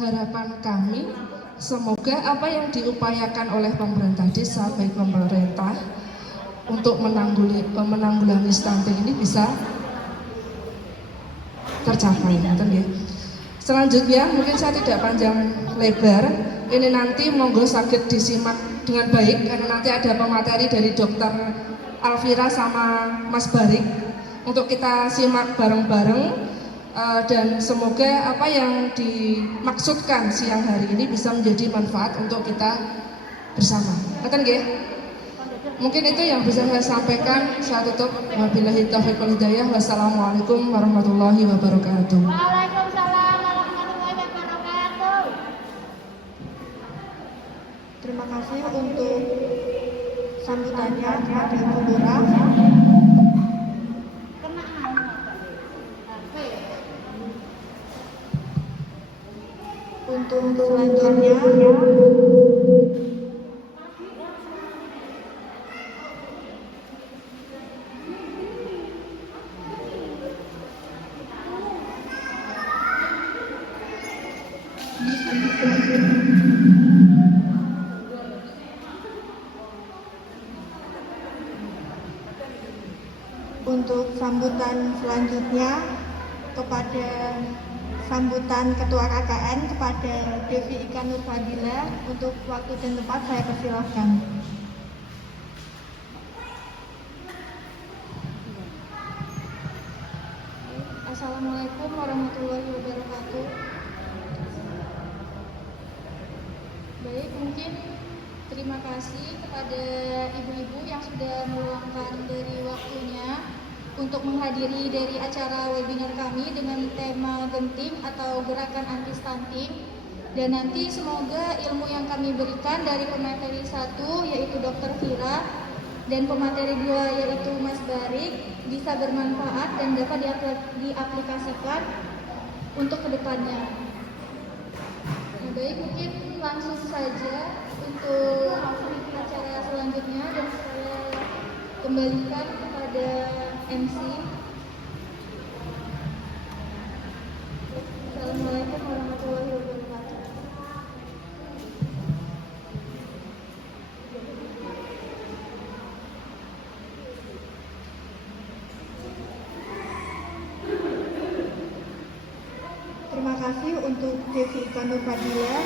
harapan kami semoga apa yang diupayakan oleh pemerintah desa, baik pemerintah untuk menanggulangi stunting ini bisa tercapai. Selanjutnya mungkin saya tidak panjang lebar, ini nanti monggo sakit disimak dengan baik karena nanti ada pemateri dari Dokter Alvira sama Mas Barik untuk kita simak bareng-bareng. Dan semoga apa yang dimaksudkan siang hari ini bisa menjadi manfaat untuk kita bersama. Betul nggih? Mungkin itu yang bisa saya sampaikan. Saya tutup. Wabillahi taufiq wal hidayah. Wassalamualaikum warahmatullahi wabarakatuh. Waalaikumsalam warahmatullahi wabarakatuh. Terima kasih untuk sambutannya kepada Ibu Lurah. Untuk selanjutnya kepada sambutan Ketua KKN kepada Devi Ika Nur Fadila, untuk waktu dan tempat saya persilahkan. Assalamualaikum warahmatullahi wabarakatuh. Baik, mungkin terima kasih kepada ibu-ibu yang sudah meluangkan dari waktunya untuk menghadiri dari acara webinar kami dengan tema genting atau gerakan anti stunting. Dan nanti semoga ilmu yang kami berikan dari pemateri 1 yaitu Dr. Vira dan pemateri 2 yaitu Mas Barik bisa bermanfaat dan dapat diaplikasikan untuk kedepannya. Nah, baik, mungkin langsung saja untuk acara selanjutnya dan saya kembalikan kepada MC. Assalamualaikum warahmatullahi wabarakatuh. Terima kasih untuk Devi Ika Nur Fadila.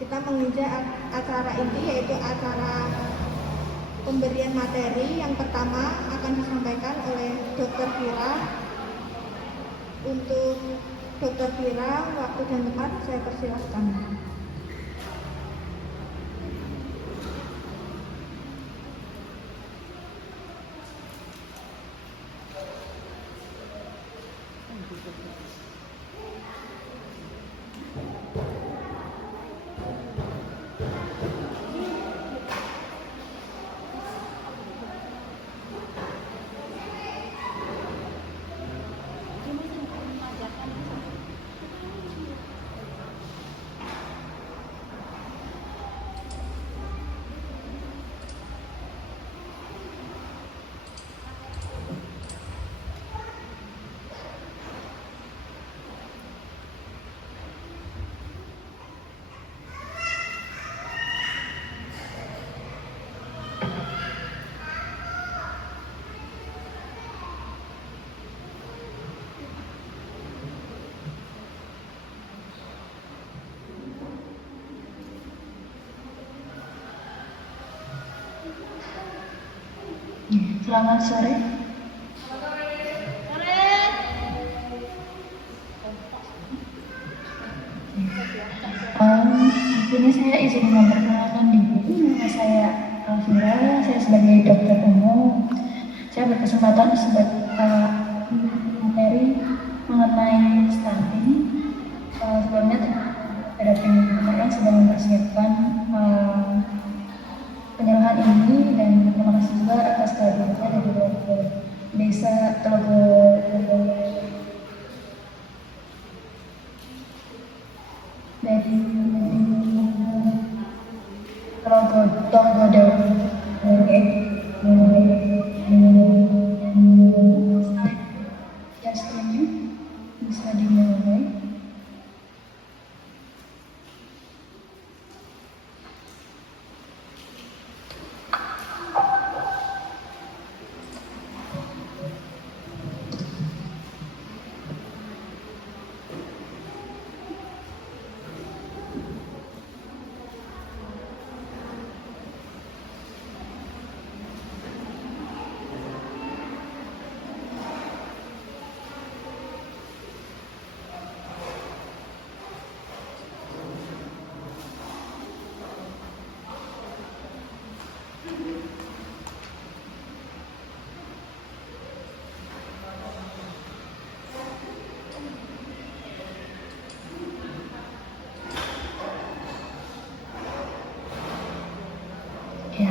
Kita menginjak acara inti yaitu acara pemberian materi. Yang pertama akan disampaikan oleh Dr. Vira. Untuk Dr. Vira, waktu dan tempat saya persilahkan. Selamat sore. Ini saya izin memperkenalkan diri. Nama saya Alvira. Saya sebagai dokter umum. Saya berkesempatan sebagai materi mengenai stunting. Sebelumnya ada tim kemarin sedang mempersiapkan penyerahan ini, dan terima kasih juga atas kehadirannya dari desa Telaga dari Telaga ya, streamnya bisa dimulai.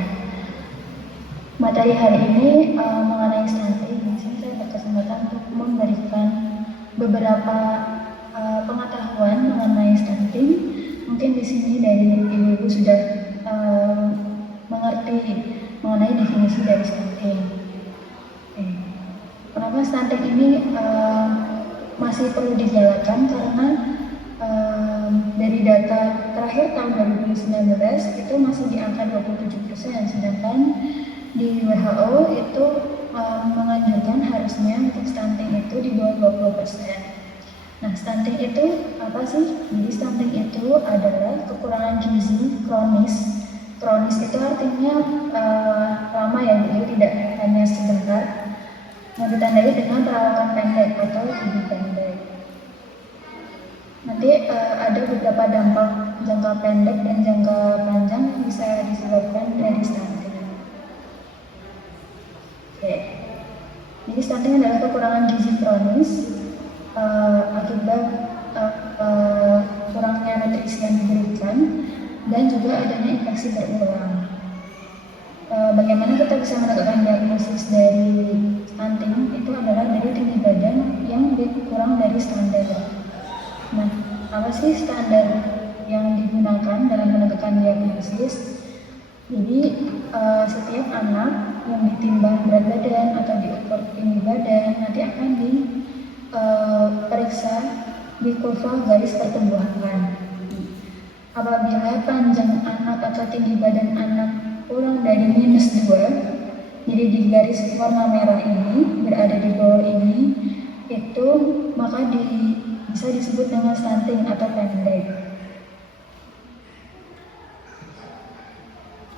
lainnya. Materi hari ini mengenai stunting. Di sini saya berkesempatan untuk memberikan beberapa pengetahuan mengenai stunting. Mungkin di sini dari ibu-ibu sudah mengerti mengenai definisi dari stunting. Kenapa stunting ini masih perlu digalakan? Karena dari data terakhir tahun 2019 itu masih di angka 27%, sedangkan di WHO itu menganjurkan harusnya untuk stunting itu di bawah 20%. Nah, stunting itu apa sih? Jadi stunting itu adalah kekurangan gizi kronis. Kronis itu artinya lama ya, jadi tidak hanya sebentar. Yang ditandai dengan perawakan pendek atau tubuh pendek. Nanti ada beberapa dampak jangka pendek dan jangka panjang yang bisa disebabkan dari stunting. Oke. Jadi stunting adalah kekurangan gizi kronis akibat kurangnya nutrisi yang diberikan dan juga adanya infeksi berulang. Bagaimana kita bisa menegakkan diagnosis dari stunting? Itu adalah dari tinggi badan yang kurang dari standar. Nah, apa sih standar yang digunakan dalam menegakkan diagnosis? Jadi setiap anak yang ditimbang berat badan atau diukur tinggi badan nanti akan diperiksa di kurva garis pertumbuhan. Apabila panjang anak atau tinggi badan anak kurang dari -2, jadi di garis warna merah ini berada di bawah ini, itu maka bisa disebut dengan stunting atau pendek.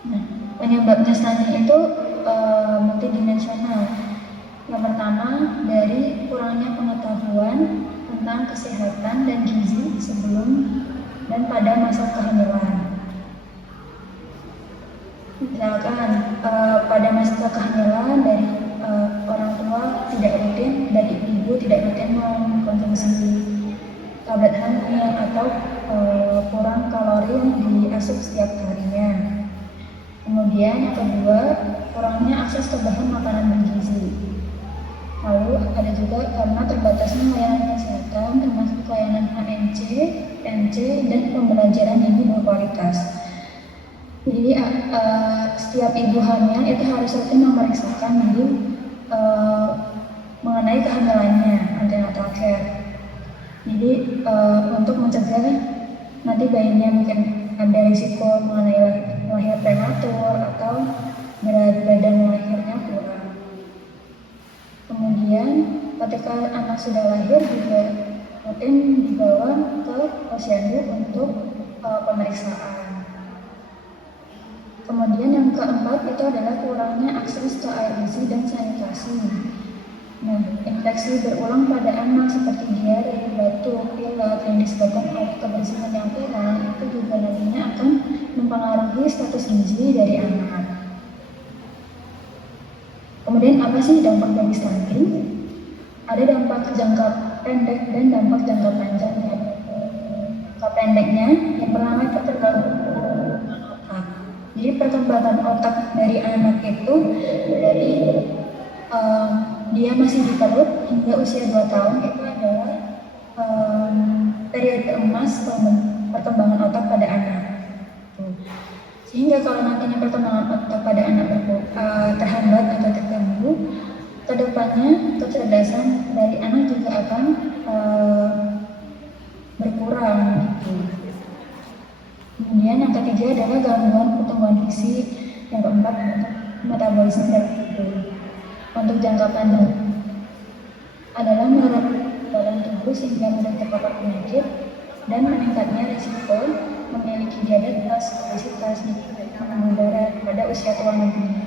Nah, penyebabnya stunting itu multidimensional. Yang pertama dari kurangnya pengetahuan tentang kesehatan dan gizi sebelum dan pada masa kehamilan. Misalkan pada masa kehamilan dari orang tua tidak rutin, dari ibu tidak rutin mengkonsumsi tablet hamil atau kurang kalori yang diasup setiap harinya. Kemudian yang kedua, kurangnya akses ke bahan makanan bergizi. Lalu ada juga karena terbatasnya layanan kesehatan termasuk layanan HNC, NC, dan pembelajaran yang berkualitas. Jadi setiap ibu hamil itu harus rutin memeriksakan dulu mengenai kehamilannya, antenatal care. Jadi untuk mencegah nanti bayinya mungkin ada risiko mengenai lahir prematur atau berat badan lahirnya kurang. Kemudian ketika anak sudah lahir juga rutin dibawa ke posyandu untuk pemeriksaan. Kemudian yang keempat itu adalah kurangnya akses ke air bersih dan sanitasi. Nah, infeksi berulang pada anak seperti diare, batuk, pilek yang disebabkan oleh kebersihan yang kurang itu juga nantinya akan mempengaruhi status gizi dari anak. Kemudian apa sih dampak dari stunting? Ada dampak jangka pendek dan dampak jangka panjangnya. Jangka pendeknya yang pertama itu perkembangan otak. Jadi perkembangan otak dari anak itu dari dia masih di perut hingga usia 2 tahun itu adalah periode emas perkembangan otak pada anak. Sehingga kalau nantinya perkembangan otak pada anak terhambat atau terganggu, kedepannya kecerdasan dari anak juga akan berkurang. Gitu. Kemudian yang ketiga adalah gangguan pertumbuhan fisik, yang keempat untuk metabolisme dan tubuh. Untuk jangka panjang adalah menurunkan badan tubuh sehingga mudah terpapar penyakit dan meningkatnya risiko memiliki diabetes, obesitas, tekanan darah pada usia tua nantinya.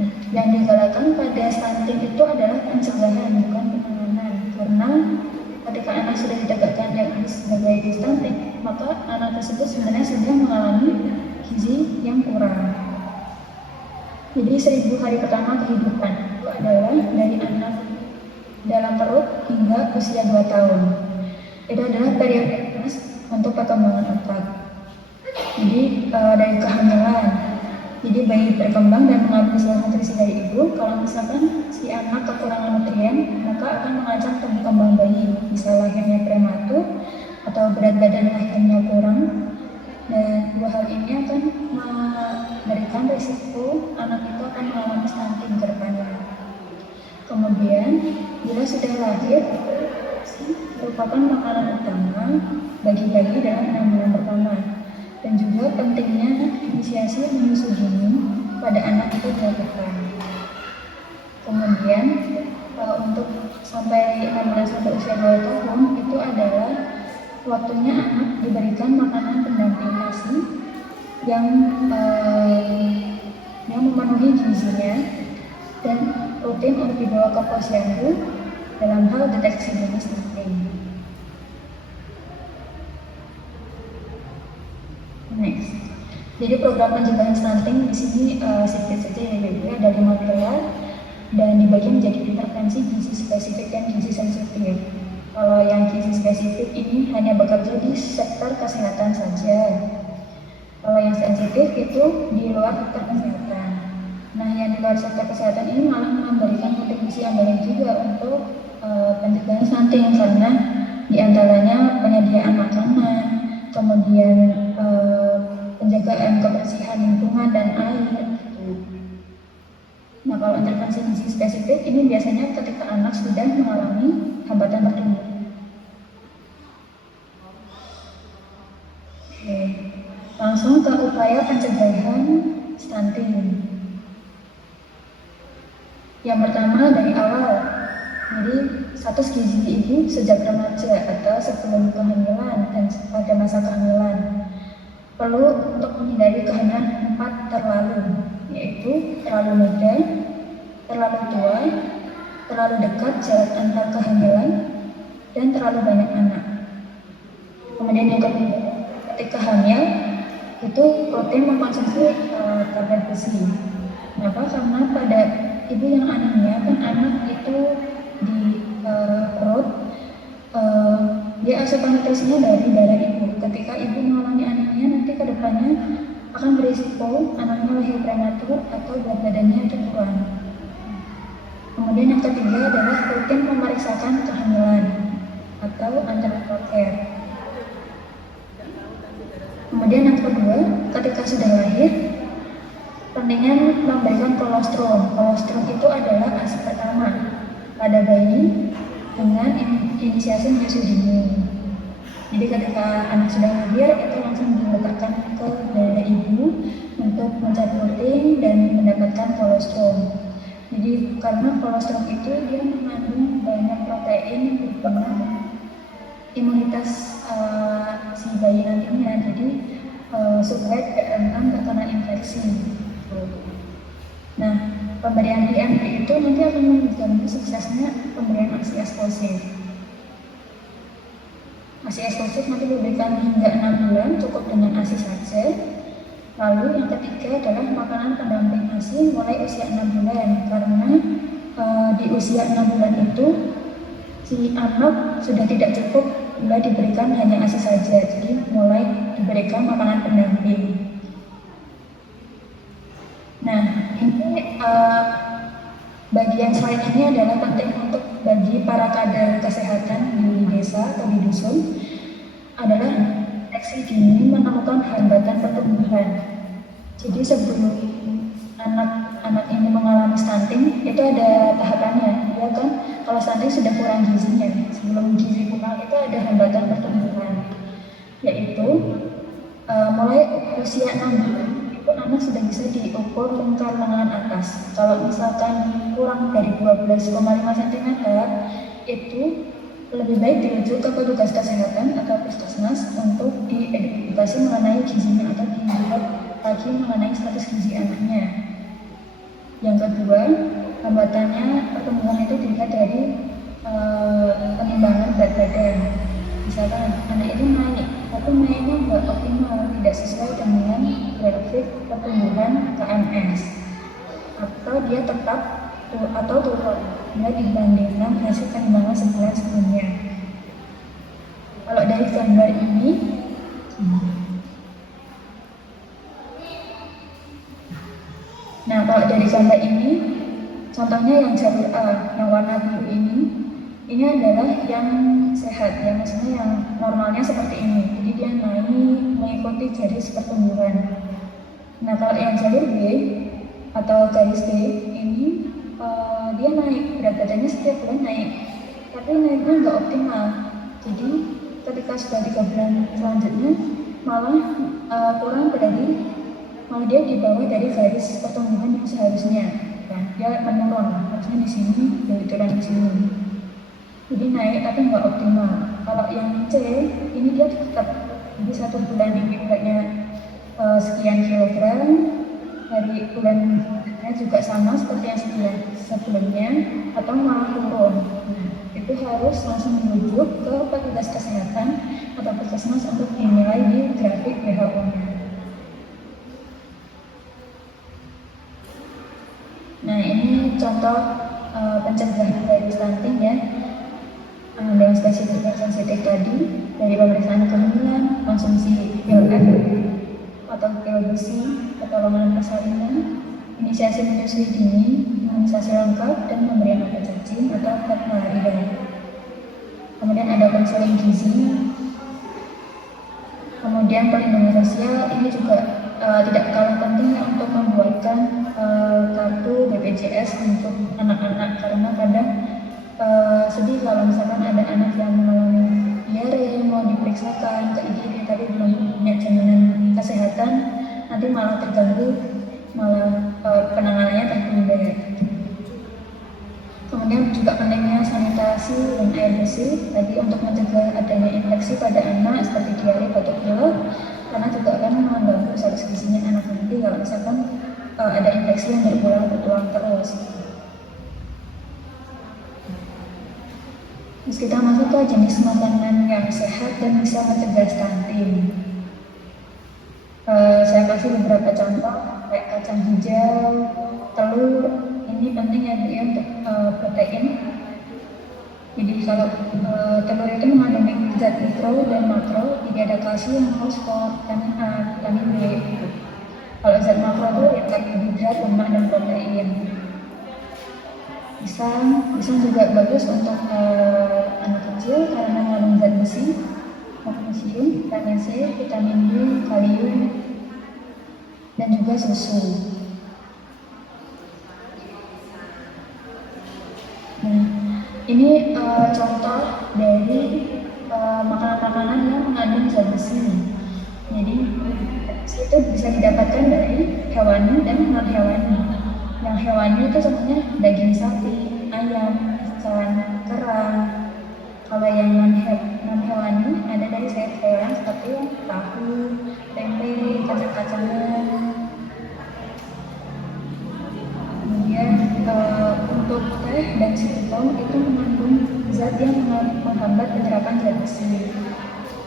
Nah, yang digalakkan pada stunting itu adalah pencegahan bukan penanganan, karena ketika anak sudah ditegakkan diagnosis sebagai stunting, maka anak tersebut sebenarnya sudah mengalami gizi yang kurang. Jadi 1000 hari pertama kehidupan itu adalah dari anak dalam perut hingga usia 2 tahun. Itu adalah periode emas untuk perkembangan otak. Jadi dari kehamilan, jadi bayi berkembang dan mengambil seluruh nutrisi dari ibu. Kalau misalkan si anak kekurangan nutrien, maka akan mengancam tumbuh kembang bayi, bisa lahirnya prematur atau berat badan lahirnya kurang. Dan dua hal ini akan memberikan risiko anak itu akan mengalami stunting ke depannya. Kemudian, bila sudah lahir, merupakan makanan utama bagi bayi dalam 6 bulan pertama. Dan juga pentingnya inisiasi menyusui dini pada anak itu dilakukan. Kemudian, untuk sampai 6 bulan sampai usia 2 tahun itu adalah waktunya anak diberikan makanan pendamping ASI yang memenuhi gizinya dan rutin untuk dibawa ke posyandu dalam hal deteksi dini stunting. Next, jadi program pencegahan stunting di sini sedikit saja ya Ibu, ada 5 pilar dan dibagi menjadi intervensi gizi spesifik dan gizi sensitif. Kalau yang gizi spesifik ini hanya bekerja di sektor kesehatan saja. Kalau yang sensitif itu di luar sektor kesehatan. Nah, yang di luar sektor kesehatan ini malah memberikan kontribusi yang banyak juga untuk pencegahan stunting, karena diantaranya penyediaan makanan, kemudian penjagaan kebersihan lingkungan dan air. Nah, kalau intervensi gizi spesifik ini biasanya ketika anak sudah mengalami hambatan pertumbuhan. Oke, langsung ke upaya pencegahan stunting. Yang pertama dari awal, jadi status gizi ibu sejak remaja atau sebelum kehamilan dan pada masa kehamilan. Perlu untuk menghindari kehamilan 4 terlalu, yaitu terlalu muda, terlalu tua, terlalu dekat jarak antar kehamilan, dan terlalu banyak anak. Kemudian yang ketiga, ketika hamil itu rutin mengkonsumsi tablet besi. Kenapa? Karena pada ibu yang anemia kan anak itu di perut dia asupan nutrisinya dari darah ibu. Ketika ibu mengalami anemia, nanti ke depannya akan berisiko anaknya lahir prematur atau berat badannya kurang. Kemudian yang ketiga adalah rutin memeriksakan kehamilan atau antenatal care. Kemudian yang kedua, ketika sudah lahir, pentingnya memberikan kolostrum. Kolostrum itu adalah ASI pertama pada bayi dengan inisiasi menyusui dini. Jadi ketika anak sudah lahir itu langsung diletakkan ke dada ibu untuk mencabuti dan mendapatkan kolostrum. Jadi karena kolostrum itu dia mengandung banyak protein yang berguna imunitas si bayi nantinya, jadi supaya tidak rentan terkena infeksi. Nah, pemberian IMD itu nanti akan menjamin suksesnya pemberian ASI eksklusif. ASI eksklusif nanti diberikan hingga 6 bulan cukup dengan ASI saja. Lalu yang ketiga adalah makanan pendamping ASI mulai usia 6 bulan, karena di usia 6 bulan itu si anak sudah tidak cukup bila diberikan hanya ASI saja, jadi mulai diberikan makanan pendamping. Nah, ini bagian slide ini adalah penting untuk bagi para kader kesehatan di desa atau di dusun, adalah deteksi dini menemukan hambatan pertumbuhan. Jadi sebelum anak ini mengalami stunting, itu ada tahapannya, ya kan? Kalau stunting sudah kurang gizinya, sebelum gizi kurang itu ada hambatan pertumbuhan, yaitu mulai usia 6 bulan itu anak sudah bisa diukur lingkar lengan atas. Kalau misalkan kurang dari 12,5 cm, itu lebih baik dirujuk ke petugas kesehatan atau puskesmas untuk diedukasi mengenai gizinya atau dilihat lagi mengenai status gizi anaknya. Yang kedua, hambatannya pertumbuhan itu dilihat dari penimbangan berat badan. Misalkan anak itu naik, tapi naiknya nggak optimal, tidak sesuai dengan grafik pertumbuhan KMS, atau dia tetap atau turun bila dibandingkan hasil penimbangan sebulan sebelumnya. Kalau dari gambar ini, Nah, kalau dari gambar ini, contohnya yang jalur A, yang warna biru ini adalah yang sehat, yang maksudnya yang normalnya seperti ini. Jadi dia naik mengikuti garis pertumbuhan. Nah, kalau yang jalur B atau garis D ini dia naik, berat badannya setiap bulan naik, tapi naiknya nggak optimal. Jadi ketika sudah 3 bulan selanjutnya malah kurang dari, malah dia di bawah dari garis pertumbuhan yang seharusnya. Nah, dia menurun, harusnya di sini, jadi turun di sini. Jadi naik tapi nggak optimal. Kalau yang C ini dia tetap, jadi 1 bulan ini beratnya sekian kilogram, dari bulan selanjutnya juga sama seperti yang sebelumnya, atau malah turun. Nah, itu harus langsung merujuk ke petugas kesehatan atau puskesmas untuk dinilai di grafik WHO-nya. Nah, ini contoh pencegahan dari stunting ya, dengan spesifik sensitif tadi, dari pemeriksaan kehamilan, konsumsi pil F atau pil besi, pertolongan persalinan, inisiasi menyusui dini, imunisasi lengkap, dan pemberian obat cacing atau obat malaria. Kemudian ada konseling gizi, kemudian perlindungan sosial. Ini juga tidak kalah penting untuk membuatkan kartu BPJS untuk anak-anak, karena kadang sedih kalau misalkan ada anak yang mengalami diare, mau diperiksakan ke IGD tapi belum punya jaminan kesehatan, nanti malah terganggu, malah penanganannya tertunda. Kemudian juga pentingnya sanitasi dan air bersih tadi untuk mencegah adanya infeksi pada anak seperti diare, batuk pilek, karena juga akan mengganggu status gizinya anak nanti kalau misalkan ada infeksi yang berulang terus. Terus kita masuk ke jenis makanan yang sehat dan bisa mencegah stunting. Saya kasih beberapa contoh kayak kacang hijau, telur. Ini penting ya untuk protein. Jadi kalau telur itu mengandung zat mikro dan makro, jadi ada kalsium, fosfor, vitamin A, vitamin B. Kalau zat makro itu ya karbohidrat, lemak, dan protein. Pisang juga bagus untuk anak kecil karena mengandung zat besi, magnesium, vitamin C, vitamin D, kalium, dan juga susu. Nah, ini contoh dari makanan-makanan yang mengandung zat besi. Jadi besi itu bisa didapatkan dari hewani dan non-hewani. Yang hewani itu contohnya daging sapi, ayam, ikan, kerang. Kalau yang non-hewani ada dari sayur-sayuran seperti tahu, tempe, kacang-kacangan. Kemudian untuk teh dan singkong itu mengandung zat yang menghambat penyerapan zat besi.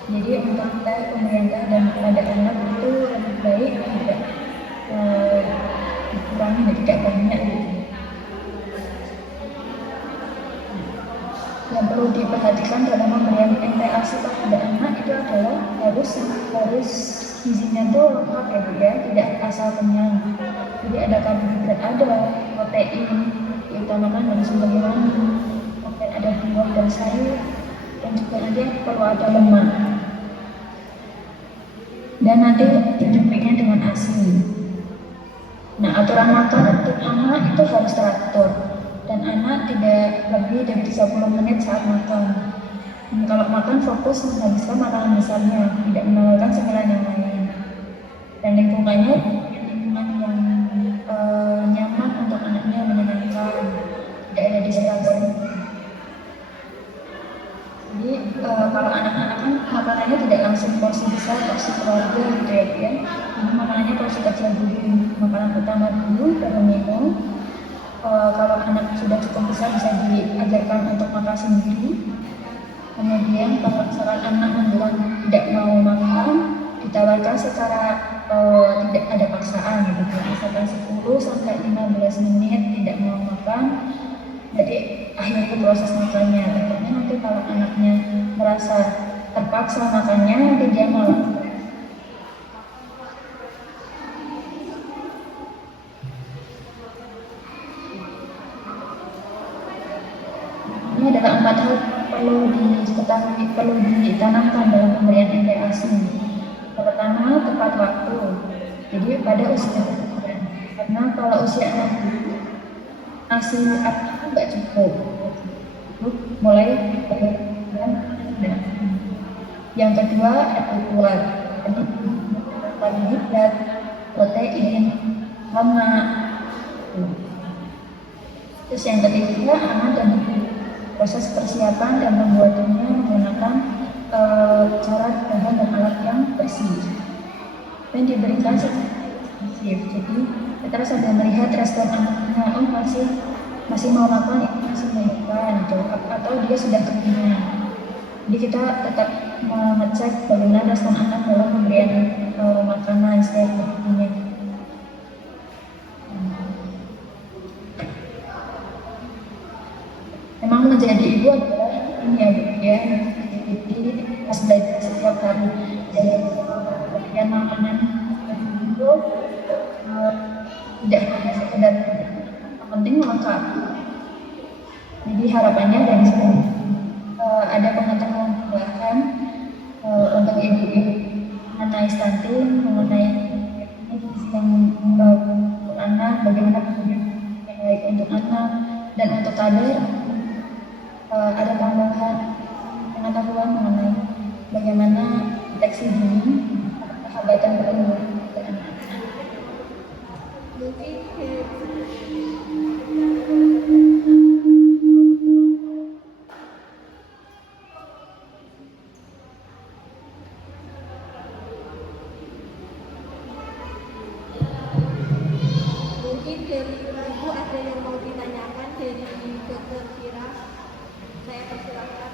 Jadi untuk teh, pemberian teh dan pada anak itu lebih baik tidak dikurangi dan tidak banyak gitu. Yang perlu diperhatikan dalam pemberian MTASI pada anak itu adalah harus gizinya itu lengkap ya Bu ya, tidak asal kenyang. Jadi ada karbohidrat, ada protein, diutamakan dari sumber hewani, kemudian ada buah dan sayur, dan juga nanti perlu ada lemak. Dan nanti didampingi dengan ASI. Nah, aturan makan untuk anak itu harus teratur dan anak tidak lebih dari 30 menit saat makan. Kalau makan fokus menghabiskan makanan besarnya, tidak meninggalkan cemilan yang lain. Dan lingkungannya lingkungan yang nyaman untuk anaknya, menyenangkan, tidak ada distraksi. Jadi kalau anak-anak kan makanannya tidak langsung porsi besar, porsi keluarga gitu ya Bu ya. Jadi makanannya porsi kecil dulu, makanan utama dulu, baru minum. Kalau anak sudah cukup besar bisa diajarkan untuk makan sendiri. Kemudian kalau misalkan anak membilang tidak mau makan, ditawarkan secara tidak ada paksaan gitu. Misalkan 10 sampai 15 menit tidak mau makan, jadi akhirnya proses makannya. Takutnya nanti kalau anaknya merasa terpaksa makannya, nanti dia malah 4 hal perlu ditanamkan dalam pemberian MPASI. Pertama, tepat waktu. Jadi pada usia kesekian. Karena kalau usia anak ASI nggak cukup, mulai dan yang kedua kuat, jadi karbohidrat, protein, lemak. Terus yang ketiga, aman dan proses persiapan dan pembuatannya menggunakan cara bahan dan alat yang bersih dan diberikan sensitif. Jadi kita harus ada melihat respon anaknya, oh masih mau makan, masih makan gitu, atau dia sudah kenyang. Jadi kita tetap mengecek bagaimana respon anak dalam pemberian makanan setiap harinya. Memang menjadi ibu adalah ini ya, jadi harus belajar setiap hari. Jadi pemberian makanan itu tidak hanya sekedar, yang penting lengkap. Jadi harapannya dari sini ada pengetahuan tambahan untuk ibu-ibu mengenai stunting, mengenai medis yang untuk anak, bagaimana kemudian yang baik untuk anak dan untuk kader. Ada tambahan pengetahuan mengenai bagaimana deteksi dini hambatan pertumbuhan anak. Mungkin dari ibu ada yang mau ditanyakan dari Dr. Fira. Saya persilakan.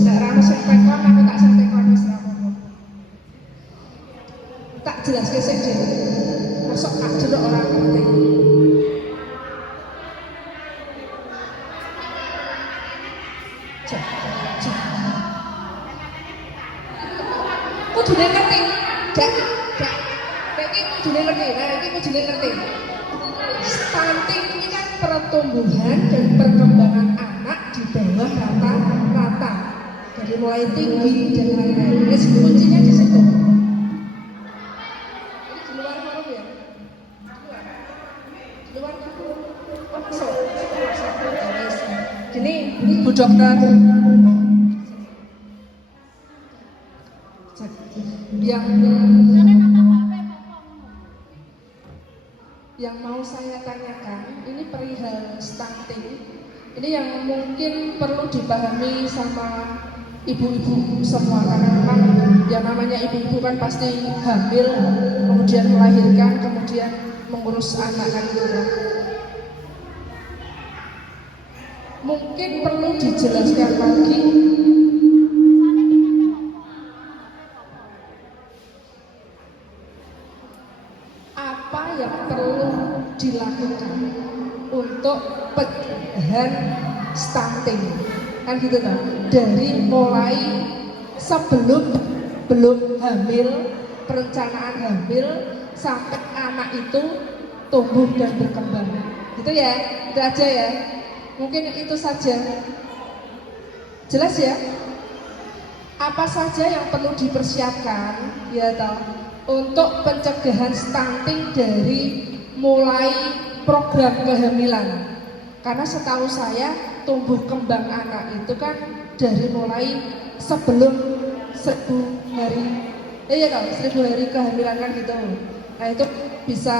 Nek rano sing tekon aku tak sing tekon wis ra apa-apa. Tak jelaske sik dhewe. Masuk tak delok ora ngerti. Kudune ngerti. Jak. Iki kudune ngerti. Nah, iki kudune ngerti. Stunting ini kan pertumbuhan dan perkembangan anak di bawah rata-rata. Dari mulai tinggi dan lain-lain. Jadi kuncinya di situ. Ini di luar forum ya? Di luar forum. Oh, masuk. Gini, Bu Dokter. Yang mau saya tanyakan, ini perihal stunting. Ini yang mungkin perlu dipahami sama ibu-ibu semua, karena memang yang namanya ibu-ibu kan pasti hamil, kemudian melahirkan, kemudian mengurus anak kan gitu kan. Mungkin perlu dijelaskan lagi apa yang perlu dilakukan untuk pencegahan stunting. Kan gitu kan, dari mulai sebelum belum hamil, perencanaan hamil sampai anak itu tumbuh dan berkembang, gitu ya, itu aja ya, mungkin itu saja, jelas ya, apa saja yang perlu dipersiapkan ya toh untuk pencegahan stunting dari mulai program kehamilan. Karena setahu saya tumbuh kembang anak itu kan dari mulai sebelum hari, iya tau, 1000 hari kehamilan kan gitu. Nah itu bisa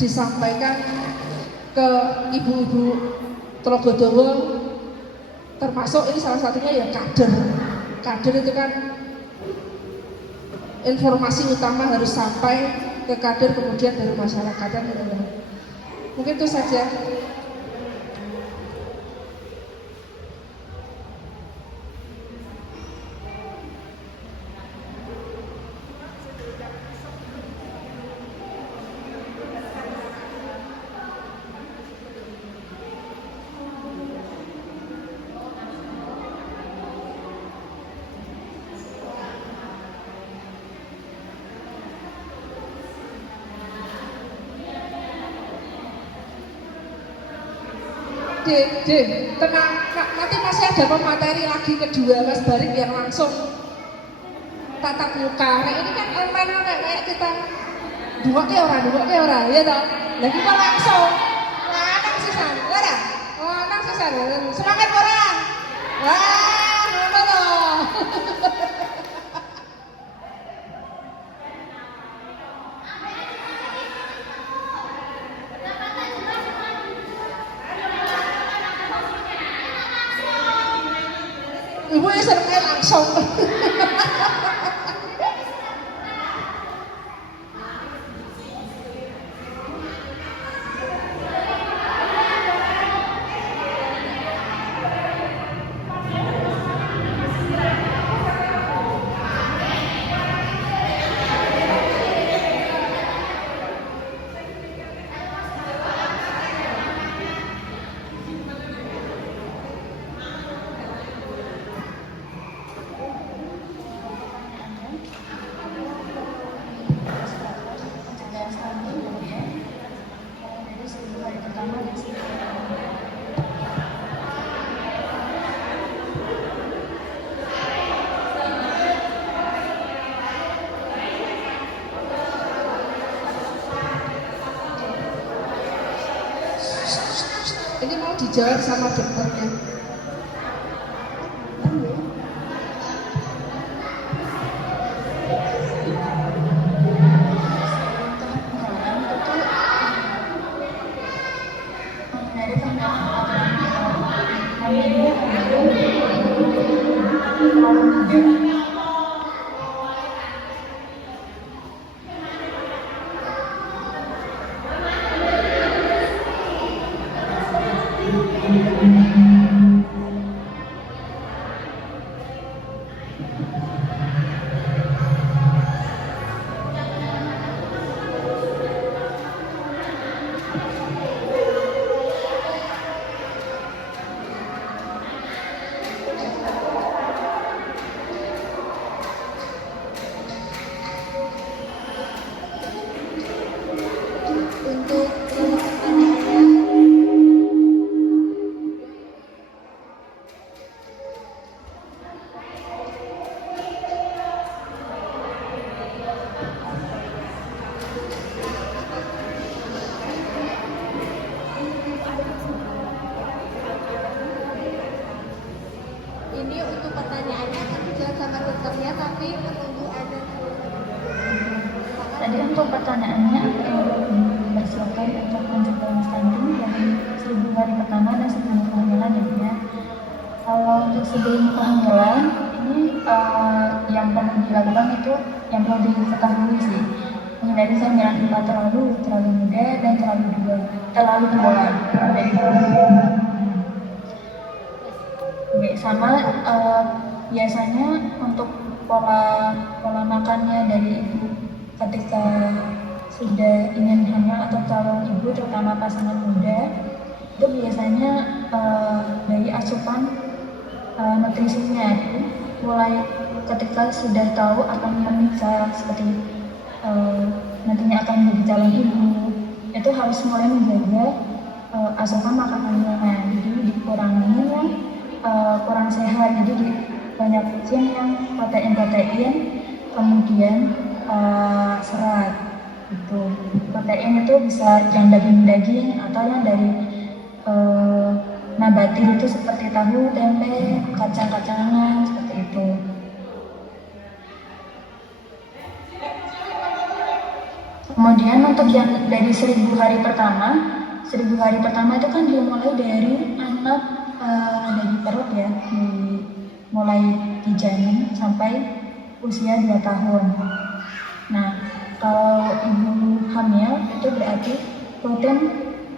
disampaikan ke ibu-ibu Trogodowo, termasuk ini salah satunya ya kader. Kader itu kan informasi utama harus sampai ke kader, kemudian dari masyarakat kan gitu. Mungkin itu saja. Dek, tenang, nanti masih ada pemateri lagi kedua Mas Barik yang langsung tatap muka. Nah ini kan online kayak kita dua ke orang, ya toh. Nah kita langsung, lanang sisan, ora, lanang sisan, semangat orang, wah, ngono toh. Ibu ya senengnya langsung. Ini mau dijawab sama dokternya. Ini untuk pertanyaannya akan dijawab sama dokternya, tapi menunggu ada. Tadi untuk pertanyaannya apa yang dipersiapkan untuk pencegahan stunting dari 1000 hari pertama dan sebelum kehamilan ya. Kalau untuk sebelum kehamilan ini yang perlu dilakukan itu yang perlu diketahui sih, menghindari kehamilan terlalu muda dan terlalu tua. Sama biasanya untuk pola makannya dari ibu ketika sudah ingin hamil atau calon ibu, terutama pasangan muda, itu biasanya dari asupan nutrisinya itu mulai ketika sudah tahu akan menikah, seperti nantinya akan menjadi calon ibu, itu harus mulai menjaga asupan makanannya, jadi dikurangi yang kurang sehat, jadi banyakin yang protein, kemudian serat. Itu protein itu bisa yang daging atau yang dari nabati, itu seperti tahu, tempe, kacang-kacangan, seperti itu. Kemudian untuk yang dari 1000 hari pertama itu kan dimulai dari anak dari perut ya, mulai dijanin sampai usia 2 tahun. Nah, kalau ibu hamil itu berarti rutin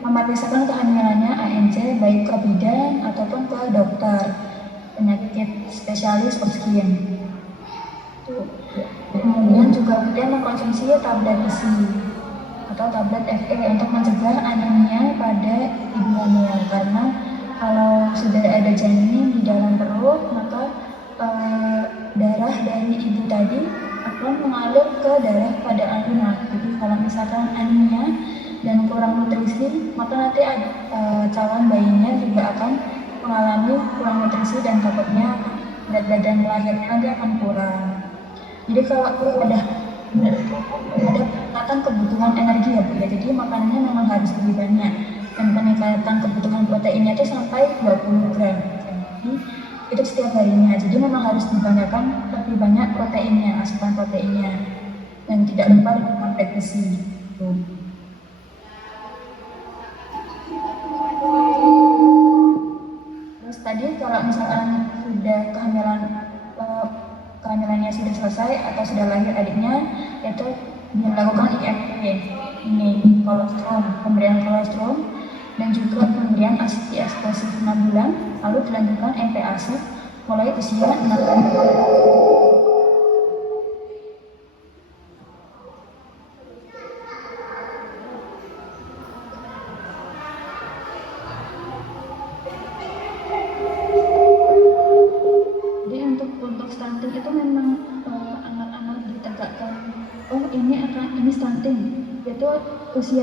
memeriksakan kehamilannya ANC baik ke bidan ataupun ke dokter penyakit spesialis skin. Kemudian juga rutin mengkonsumsi tablet besi atau tablet Fe untuk mencegah anemia pada ibu hamil, karena kalau sudah ada janin di dalam perut maka darah dari ibu tadi akan mengalir ke darah pada anak. Jadi kalau misalkan anemia dan kurang nutrisi, maka nanti calon bayinya juga akan mengalami kurang nutrisi dan takutnya berat badan lahirnya nanti akan kurang. Jadi kalau ada peningkatan kebutuhan energi ya Bu ya, jadi makanannya memang harus lebih banyak dan peningkatan kebutuhan proteinnya itu sampai 20 gram. Jadi itu setiap harinya, jadi memang harus dibanggakan lebih banyak proteinnya, asupan proteinnya, dan tidak lupa dengan tablet besi. Terus tadi kalau misalkan sudah kehamilannya sudah selesai atau sudah lahir adiknya, itu dilakukan IFP, ini kolostrum, pemberian kolostrum dan juga pemberian ASI eksklusif 6 bulan, lalu dilanjutkan MPASI mulai usia 6 tahun. Jadi untuk stunting itu memang anak-anak ditegakkan, oh ini stunting, itu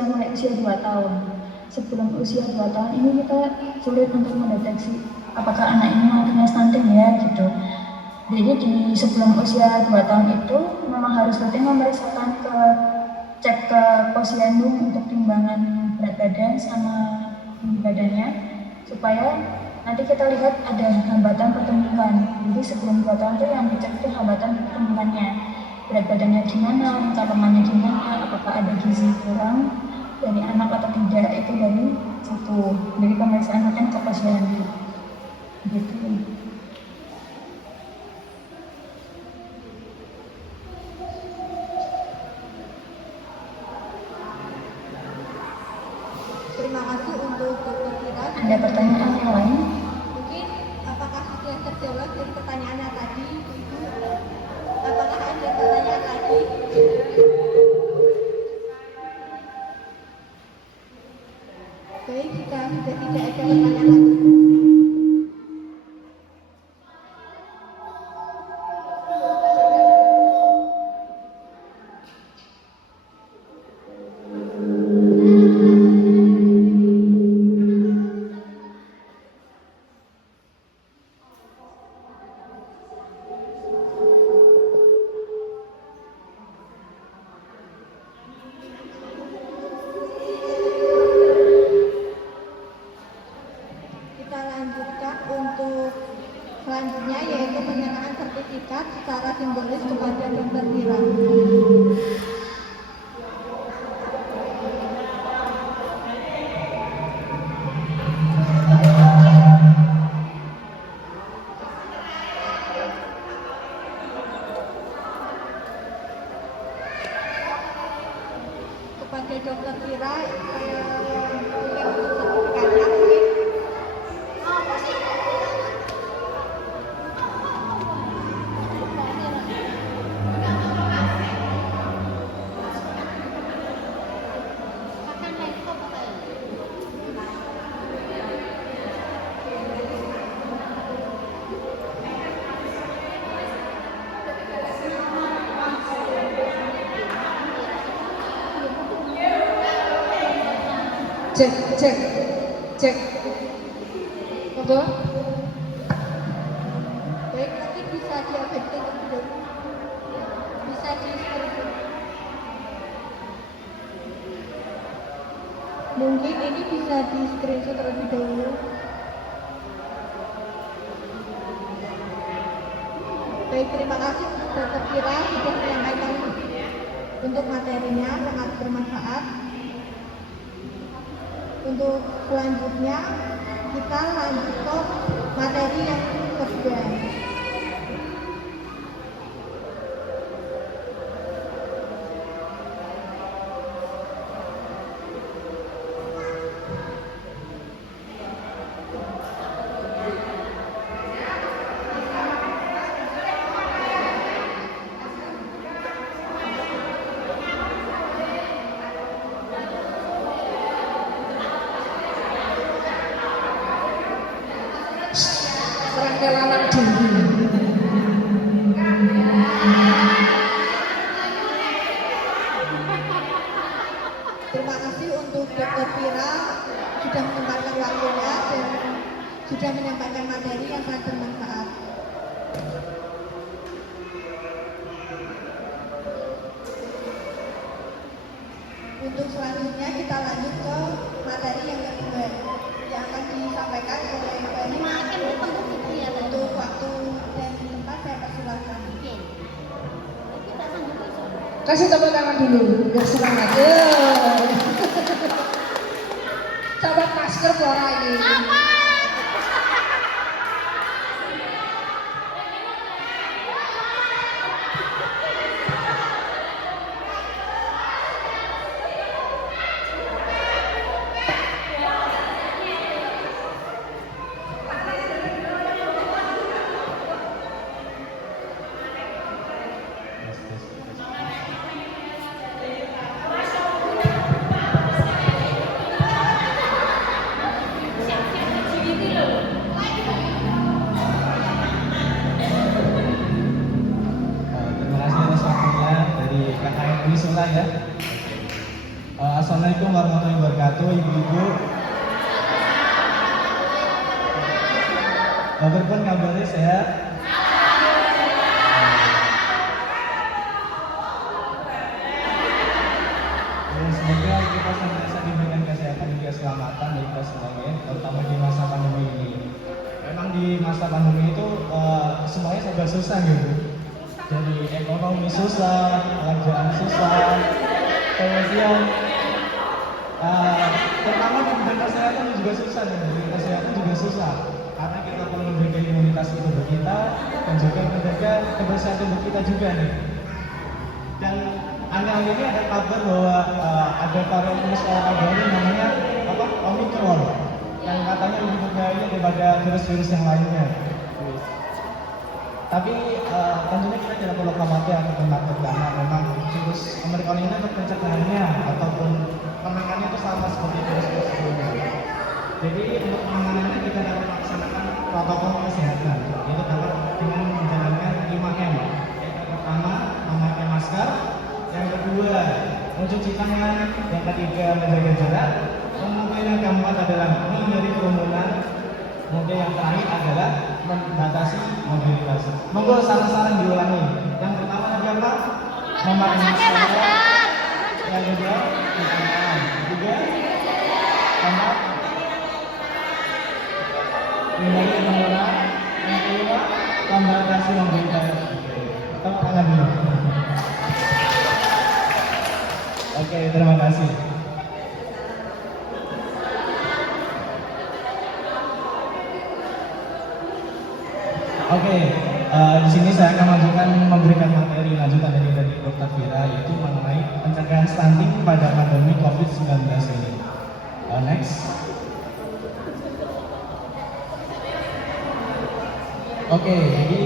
mulai usia 2 tahun. Sebelum usia 2 tahun ini kita sulit untuk mendeteksi apakah anak ini nantinya stunting ya gitu. Jadi di sebelum usia 2 tahun itu memang harus rutin memeriksakan cek ke posyandu untuk timbangan berat badan sama tinggi badannya, supaya nanti kita lihat ada hambatan pertumbuhan. Jadi sebelum 2 tahun itu yang dicek itu hambatan pertumbuhannya, berat badannya gimana, lingkar lemaknya gimana, apakah ada gizi kurang dari anak atau tidak, itu dari situ, dari pemeriksaan rutin ke posyandu gitu. Terima kasih untuk Dr. Tira. Ada pertanyaan yang lain? Mungkin apakah sudah terjawab dari pertanyaannya tadi, Ibu? Apakah ada pertanyaan lagi? Baik, jika sudah tidak ada pertanyaan lagi. Kita lanjutkan untuk selanjutnya, yaitu penyerahan sertifikat secara simbolis kepada Dr. Tira. Kepada Dr. Tira, untuk sertifikatnya mungkin. Cek. Apa? Baik, mungkin bisa diabaikan terlebih dahulu. Bisa di-screenshot. Mungkin ini bisa di-screenshot terlebih dahulu. Baik, terima kasih Dr. Tira sudah menyampaikan Untuk materinya sangat bermanfaat. Untuk selanjutnya kita lanjut ke materi yang kedua. Perangkelanan dulu. Terima kasih untuk Dr. Vira sudah menyempatkan waktunya dan sudah menyampaikan materi yang sangat bermanfaat. Untuk selanjutnya kita lanjut ke materi yang kedua yang akan disampaikan oleh Mbak Nina. Untuk waktu dan tempat saya persilakan. Kasih tepuk tangan dulu biar semangat. Sahabat masker suara ini. Ya. Assalamualaikum warahmatullahi wabarakatuh, ibu-ibu. Kabar kabarnya sehat? Semoga kita senantiasa diberikan kesehatan dan juga keselamatan dari kita semuanya, terutama di masa pandemi ini. Memang di masa pandemi itu semuanya serba susah gitu. Dari ekonomi susah, pekerjaan susah, kemudian terutama di bidang kesehatan juga susah nih, di kesehatan juga susah karena kita perlu menjaga imunitas tubuh kita dan juga menjaga kebersihan tubuh kita juga nih. Dan aneh-aneh ini ada kabar bahwa ada virus baru namanya Omicron yang katanya lebih berbahaya daripada virus-virus yang lainnya. Tapi tentunya kita tidak perlu khawatir ataupun takut karena memang virus Omicron ini pencegahannya ataupun penanganannya itu sama seperti virus-virus sebelumnya. Jadi untuk penanganannya kita dapat melaksanakan protokol kesehatan, yaitu dapat dengan menjalankan 5M. Yang pertama memakai masker, yang kedua mencuci tangan, yang ketiga menjaga jarak, kemudian yang keempat adalah menghindari kerumunan. Kemudian yang terakhir adalah membatasi mobilitas. Monggo saran-saran diulangi. Yang pertama adalah memakai masker. Yang kedua, cuci tangan. Ketiga, keempat, menghindari kerumunan. Yang kelima, membatasi mobilitas. Tepuk tangan dulu. Oke, terima kasih. Oke, di sini saya akan memberikan materi lanjutan dari Dr. Vira, yaitu mengenai pencegahan stunting pada pandemi COVID-19 ini. Next. Oke, jadi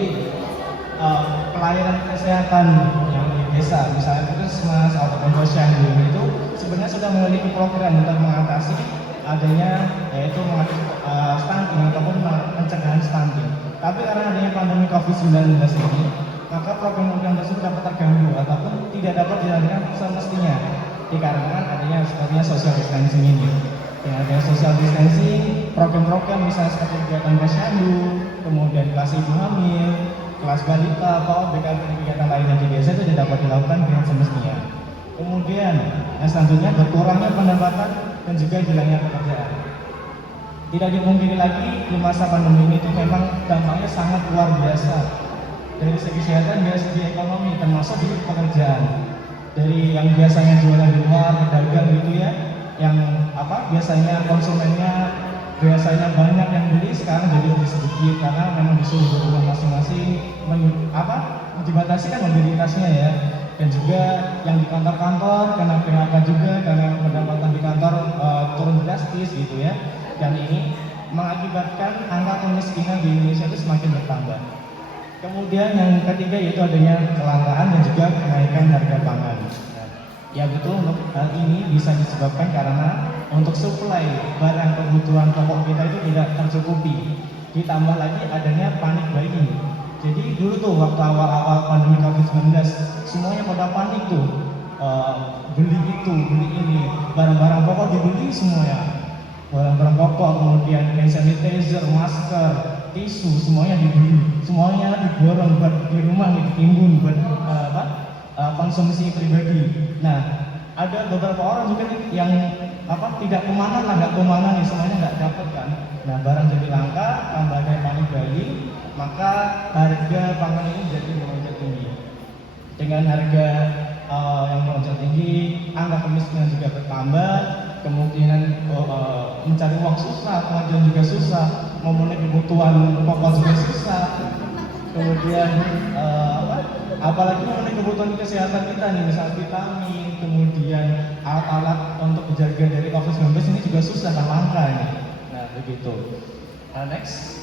pelayanan kesehatan yang di desa, misalnya puskesmas ataupun posyandu itu sebenarnya sudah memiliki program untuk mengatasi adanya yaitu stunting ataupun pencegahan stunting. Tapi karena adanya pandemi COVID-19 ini, maka program-program tersebut dapat terganggu ataupun tidak dapat dilakukan semestinya dikarenakan adanya sepertinya social distancing ini. Dengan adanya social distancing, program-program misalnya seperti kegiatan posyandu, kemudian kelas ibu hamil, kelas balita, atau kegiatan lainnya di desa itu tidak dapat dilakukan dengan semestinya. Kemudian yang selanjutnya berkurangnya pendapatan dan juga hilangnya pekerjaan. Tidak dipungkiri lagi di masa pandemi ini itu memang dampaknya sangat luar biasa dari segi kesehatan dan segi ekonomi termasuk di pekerjaan. dari yang biasanya jualan di luar, pedagang gitu ya, yang biasanya konsumennya biasanya banyak yang beli, sekarang jadi lebih sedikit karena memang disuruh di rumah masing-masing, dibatasi kan mobilitasnya ya. Dan juga yang di kantor-kantor karena PHK juga, karena pendapatan di kantor turun drastis gitu ya. Dan ini mengakibatkan angka kemiskinan di Indonesia itu semakin bertambah. Kemudian yang ketiga yaitu adanya kelangkaan dan juga kenaikan harga pangan. Ya betul, untuk hal ini bisa disebabkan karena untuk suplai barang kebutuhan pokok kita itu tidak tercukupi. Ditambah lagi adanya panik buying. Jadi dulu tuh waktu awal-awal pandemi COVID-19 semuanya pada panik tuh, beli itu, beli ini, barang-barang pokok dibeli semuanya. Barang-barang pokok, kemudian hand sanitizer, masker, tisu, semuanya dibeli, semuanya diborong buat di rumah, ditimbun buat konsumsi pribadi. Nah, ada beberapa orang juga nih yang tidak kemana lah, nggak kemana nih, semuanya nggak dapat kan. Nah, barang jadi langka, tambah ada panik buying, maka harga pangan ini jadi melonjak tinggi. Dengan harga yang melonjak tinggi, angka kemiskinan juga bertambah, kemungkinan mencari uang susah, pengajuan juga susah, memenuhi kebutuhan pokok juga susah. Kemudian apalagi memenuhi kebutuhan kesehatan kita nih, misal vitamin, kemudian alat-alat untuk menjaga dari COVID-19 ini juga susah dan langka ini. Nah begitu. Next.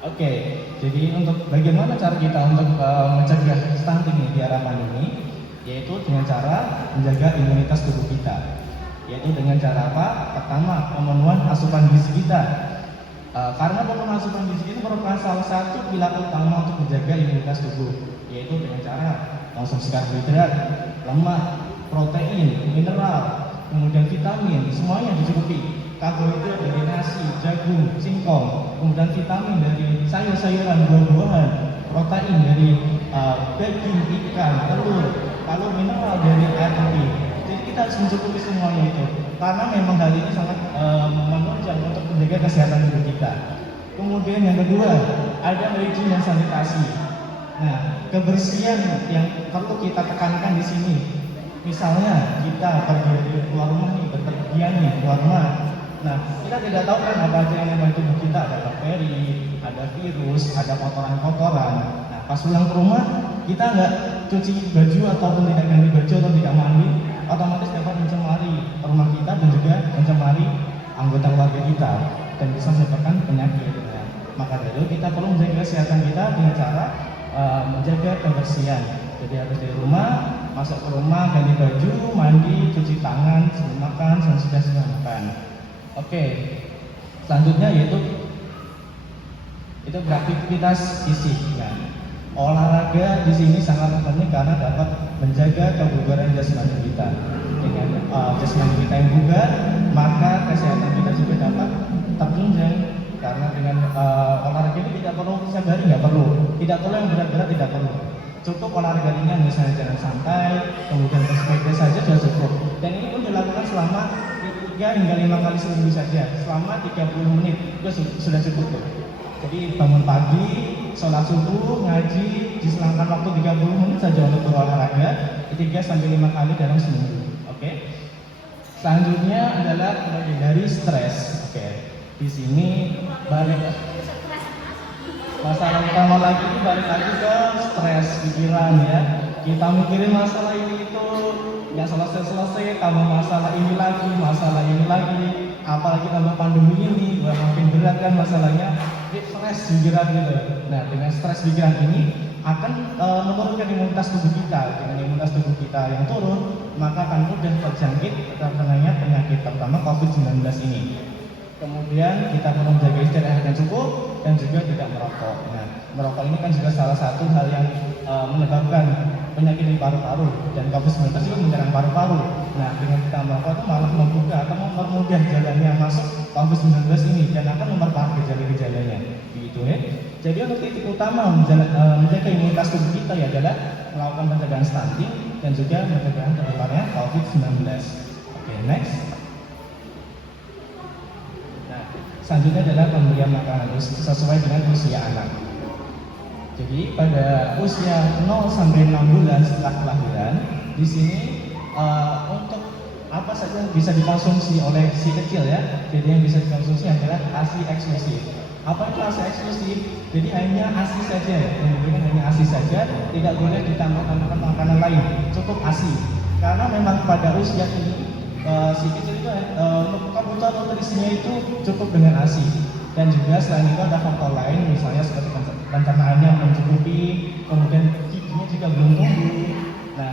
Oke, jadi untuk bagaimana cara kita untuk mencegah stunting di era pandemi, yaitu dengan cara menjaga imunitas tubuh kita. Yaitu dengan cara apa? Pertama, pemenuhan asupan gizi kita. Karena pemenuhan asupan gizi itu merupakan salah satu pilar utama untuk menjaga imunitas tubuh, yaitu dengan cara konsumsi karbohidrat, lemak, protein, mineral, kemudian vitamin, semuanya dicukupi. Karbohidrat dari nasi, jagung, singkong, kemudian vitamin dari sayur-sayuran, buah-buahan, protein dari daging, ikan, telur, lalu mineral dari air putih. Jadi kita harus mencukupi semuanya itu, karena memang hal ini sangat menunjang untuk menjaga kesehatan tubuh kita. Kemudian yang kedua, ada hygiene dan sanitasi. Nah, kebersihan yang perlu kita tekankan di sini. Misalnya kita pergi dari keluar rumah nih, berpergian nih keluar rumah. Nah, kita tidak tahu kan apa aja yang ada di tubuh kita, ada bakteri, ada virus, ada kotoran-kotoran. Nah, pas pulang ke rumah, kita nggak cuci baju ataupun tidak ganti baju atau tidak mandi, otomatis dapat mencemari rumah kita dan juga mencemari anggota keluarga kita dan bisa menyebabkan penyakit. Nah, maka dari itu kita perlu menjaga kesehatan kita dengan cara menjaga kebersihan. Jadi harus dari rumah, masuk ke rumah, ganti baju, mandi, cuci tangan sebelum makan, sudah makan. Oke, selanjutnya yaitu beraktivitas fisik. Nah, olahraga di sini sangat penting karena dapat menjaga kebugaran jasmani kita. Dengan jasmani kita yang bugar, maka kesehatan kita juga dapat tertunjang. Karena dengan olahraga ini tidak perlu setiap hari, nggak perlu. Tidak perlu yang berat-berat, tidak perlu. Cukup olahraga ringan, misalnya jalan santai, kemudian bersepeda saja sudah cukup. Dan ini pun dilakukan selama 3 hingga 5 kali seminggu saja, selama 30 menit itu sudah cukup tuh. Jadi bangun pagi, sholat subuh, ngaji, diselangkan waktu 30 menit saja untuk berolahraga 3 sampai 5 kali dalam seminggu. Oke. Selanjutnya adalah menghindari stres. Oke. Di sini balik masalah utama lagi itu balik lagi ke stres pikiran ya. Kita mikirin masalah ini itu nggak selesai-selesai, tambah masalah ini lagi, apalagi tambah pandemi ini, makin berat kan masalahnya, stres pikiran gitu. Nah, dengan stres pikiran ini akan menurunkan imunitas tubuh kita. Dengan imunitas tubuh kita yang turun, maka akan mudah terjangkit terkena penyakit, terutama COVID-19 ini. Kemudian kita perlu menjaga istirahat yang cukup dan juga tidak merokok. Nah, merokok ini kan juga salah satu hal yang menyebabkan penyakit di paru-paru, dan COVID-19 juga menyerang paru-paru. Nah, dengan kita merokok itu malah membuka atau mempermudah jalannya masuk COVID-19 ini dan akan memperparah gejala-gejalanya. Begitu ya. Jadi untuk titik utama menjaga imunitas tubuh kita ya adalah melakukan pencegahan stunting dan juga pencegahan tertularnya COVID-19. Oke, next. Selanjutnya adalah pemberian makanan sesuai dengan usia anak. Jadi pada usia 0 sampai 6 bulan setelah kelahiran, di sini untuk apa saja bisa dikonsumsi oleh si kecil ya. Jadi yang bisa dikonsumsi adalah ASI eksklusif. Apa itu ASI eksklusif? Jadi hanya ASI saja, yang diberikan hanya ASI saja, tidak boleh ditambahkan makanan lain, cukup ASI. Karena memang pada usia ini si kecil itu untuk kebutuhan nutrisinya itu cukup dengan ASI. Dan juga selain itu ada faktor lain, misalnya seperti pencernaannya mencukupi, kemudian giginya juga belum tumbuh. Nah,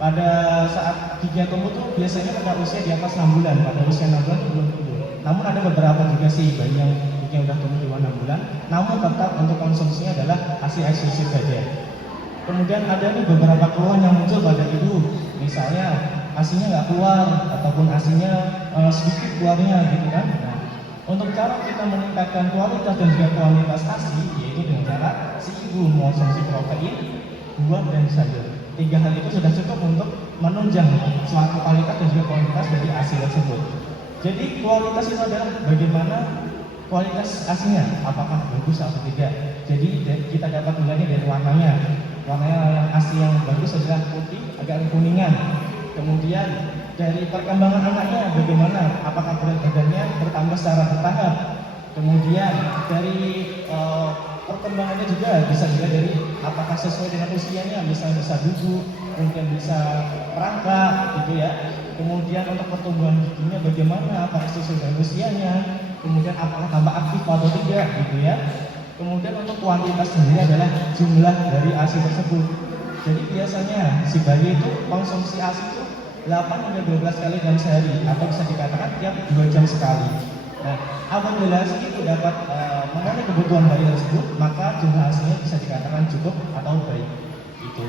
pada saat giginya tumbuh tuh biasanya pada usia di atas 6 bulan, pada usia 6 bulan itu belum tumbuh. Namun ada beberapa juga sih bayi yang giginya udah tumbuh di bawah 6 bulan, namun tetap untuk konsumsinya adalah ASI eksklusif saja. Kemudian ada nih beberapa keluhan yang muncul pada ibu, misalnya ASInya nggak keluar ataupun ASInya sedikit keluarnya gitu kan. Nah, untuk cara kita meningkatkan kualitas dan juga kuantitas ASI, yaitu dengan cara si ibu mengonsumsi protein, buah dan sayur. 3 hal itu sudah cukup untuk menunjang suatu kualitas dan juga kuantitas dari ASI tersebut. Jadi kualitas itu adalah bagaimana kualitas ASInya, apakah bagus atau tidak. Jadi kita dapat menilai dari warnanya. Warnanya ASI yang bagus adalah putih, agak kuningan. Kemudian dari perkembangan anaknya bagaimana, apakah berat badannya bertambah secara bertahap. Kemudian dari perkembangannya juga bisa dilihat dari apakah sesuai dengan usianya, misalnya bisa duduk, kemudian bisa merangkak gitu ya. Kemudian untuk pertumbuhan giginya bagaimana, apakah sesuai dengan usianya, kemudian apakah tambah aktif atau tidak gitu ya. Kemudian untuk kuantitas sendiri adalah jumlah dari ASI tersebut. Jadi biasanya si bayi itu konsumsi ASI itu 8 hingga 12 kali dalam sehari, atau bisa dikatakan tiap 2 jam sekali. Nah, apabila itu dapat memenuhi kebutuhan bayi tersebut, maka jumlah ASI-nya bisa dikatakan cukup atau baik. Itu.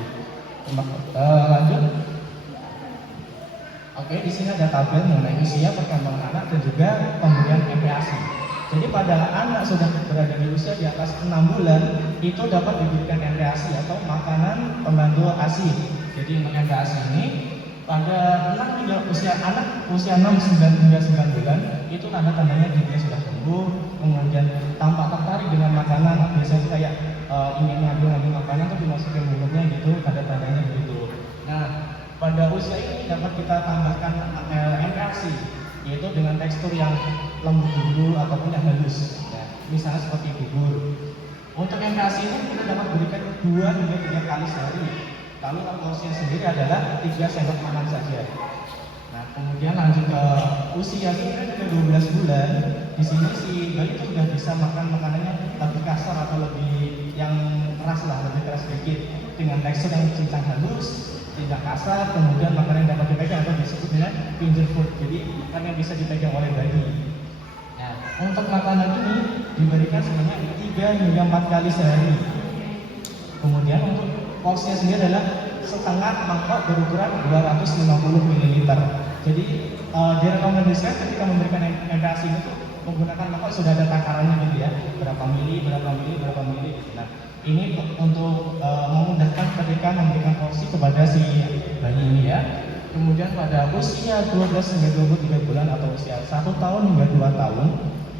Lanjut. Oke, di sini ada tabel mengenai usia, perkembangan anak dan juga pemberian MPASI. Jadi pada anak sudah berada di usia di atas 6 bulan, itu dapat diberikan MPASI atau makanan pembantu ASI. Jadi MPASI ini pada anak usia 6 hingga 9 bulan itu tanda-tandanya dia sudah tumbuh, kemudian tampak tertarik dengan makanan, biasanya kayak ingin ngambil makanan tapi dimasukin mulutnya gitu, tanda-tandanya begitu. Nah, pada usia ini dapat kita tambahkan MPASI, yaitu dengan tekstur yang lembut dulu ataupun yang halus, ya, misalnya seperti bubur. Untuk MPASI ini kita dapat berikan 2 hingga 3 kali sehari. Lalu porsinya sendiri adalah 3 sendok makan saja. Nah, kemudian lanjut ke usia sendiri ke 12 bulan. Di sini si bayi itu sudah bisa makan makanannya lebih kasar atau lebih yang keras lah, lebih keras sedikit, dengan tekstur yang cincang halus, tidak kasar. Kemudian makanan yang dapat dipegang atau disebut dengan finger food. Jadi makanan yang bisa dipegang oleh bayi. Nah, untuk makanan ini diberikan sebanyak 3 hingga 4 kali sehari. Kemudian untuk porsinya sendiri adalah setengah mangkok berukuran 250 ml. Jadi direkomendasikan ketika memberikan MPASI itu menggunakan mangkok sudah ada takarannya gitu ya, berapa mili. Nah, ini untuk memudahkan ketika memberikan porsi kepada si bayi ini ya. Kemudian pada usia 12 hingga 23 bulan atau usia 1 tahun hingga 2 tahun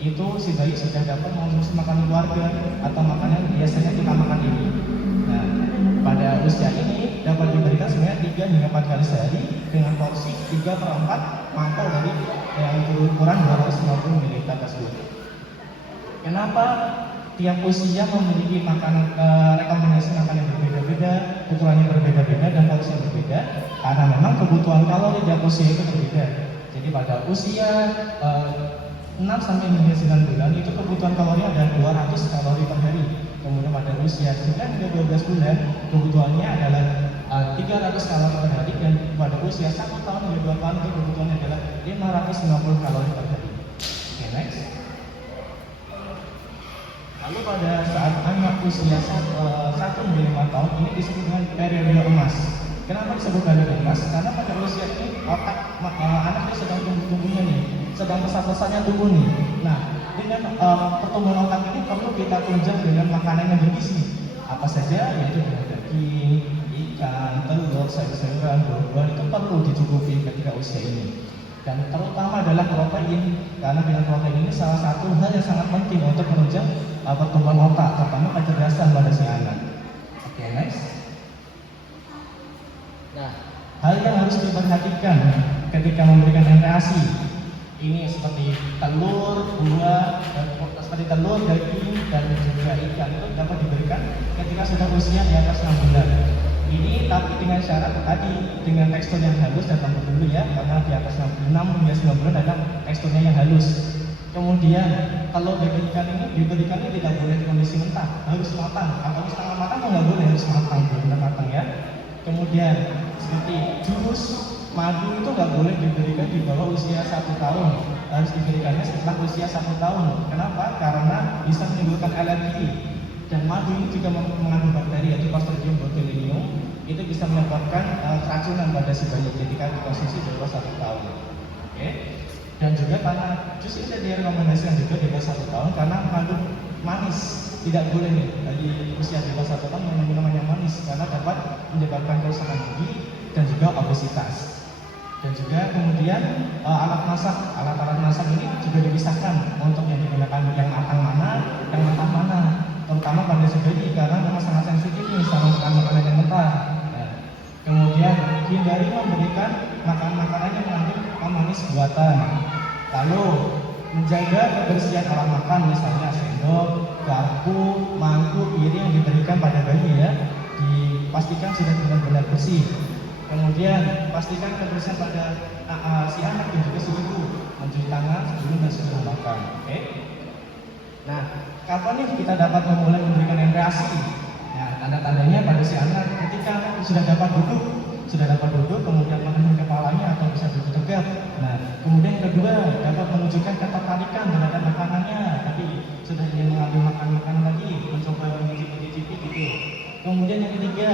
itu si bayi sudah dapat mengonsumsi makanan keluarga atau makanan yang biasanya kita makan ini. Nah, pada usia ini dapat diberikan sebenarnya 3 hingga 4 kali sehari dengan porsi 3/4 mangkok dari yang berukuran 250 ml tersebut. Kenapa tiap usia memiliki makanan rekomendasi makanan yang berbeda-beda, ukurannya berbeda-beda dan porsinya berbeda? Karena memang kebutuhan kalori tiap usia itu berbeda. Jadi pada usia 6 sampai 9 bulan itu kebutuhan kalori ada 200 kalori per hari. Kemudian pada usia 9 hingga 12 bulan kebutuhannya adalah 300 kalori per hari, dan pada usia 1 tahun hingga 2 tahun itu kebutuhannya adalah 550 kalori per hari. Oke, next. Lalu pada saat anak usia 1 hingga 5 tahun ini disebut dengan periode emas. Kenapa disebut periode emas? Karena pada usia ini otak anaknya sedang tumbuh-tumbuhnya nih, sedang besar-besarnya tumbuh nih. Nah, dengan pertumbuhan otak ini perlu kita tunjang dengan makanan yang bergizi. Apa saja? Yaitu daging, ikan, telur, sayur-sayuran, buah-buahan itu perlu dicukupi ketika usia ini. Dan terutama adalah protein, karena dengan protein ini salah satu hal yang sangat penting untuk menunjang pertumbuhan otak, terutama kecerdasan pada si anak. Oke, next. Nah, hal yang harus diperhatikan ketika memberikan MPASI ini seperti telur, buah, seperti telur, daging, dan juga ikan itu dapat diberikan ketika sudah usia di atas 6 bulan. Ini tapi dengan syarat tadi dengan tekstur yang halus dan lembut dulu ya, karena di atas 6 hingga 9 bulan adalah teksturnya yang halus. Kemudian kalau daging ikan ini diberikannya tidak boleh kondisi mentah, harus matang. Atau setengah matang nggak boleh, harus matang, benar matang ya. Kemudian seperti jus, madu itu nggak boleh diberikan di bawah usia 1 tahun, harus diberikannya setelah usia 1 tahun. Kenapa? Karena bisa menimbulkan alergi. Dan madu ini juga mengandung bakteri yaitu Clostridium botulinum, itu bisa menyebabkan keracunan pada si bayi ketika dikonsumsi di bawah 1 tahun. Oke. Dan juga karena jus ini direkomendasikan juga di bawah 1 tahun karena mengandung manis. Tidak boleh nih dari usia di bawah 1 tahun minum minuman yang manis karena dapat menyebabkan kerusakan gigi dan juga obesitas. Dan juga kemudian alat-alat masak ini juga dipisahkan untuk yang digunakan yang matang mana, yang mentah mana, terutama pada si bayi karena memang sangat sensitif nih sama makanan yang mentah. Nah, kemudian hindari memberikan makanan yang mengandung pemanis buatan. Lalu menjaga kebersihan alat makan, misalnya sendok, garpu, mangkuk, piring yang diberikan pada bayi ya, dipastikan sudah benar-benar bersih. Kemudian pastikan kebersihan pada si anak dan juga si ibu, mencuci tangan sebelum dan sesudah makan. Oke? Nah, kapan nih kita dapat memulai memberikan MPASI? Nah, tanda-tandanya pada si anak ketika sudah dapat duduk, kemudian menundukkan kepalanya atau bisa duduk tegak. Nah, kemudian yang kedua dapat menunjukkan ketertarikan terhadap makanannya, tapi sudah ingin mengambil makan lagi, mencoba mencicipi gitu. Kemudian yang ketiga,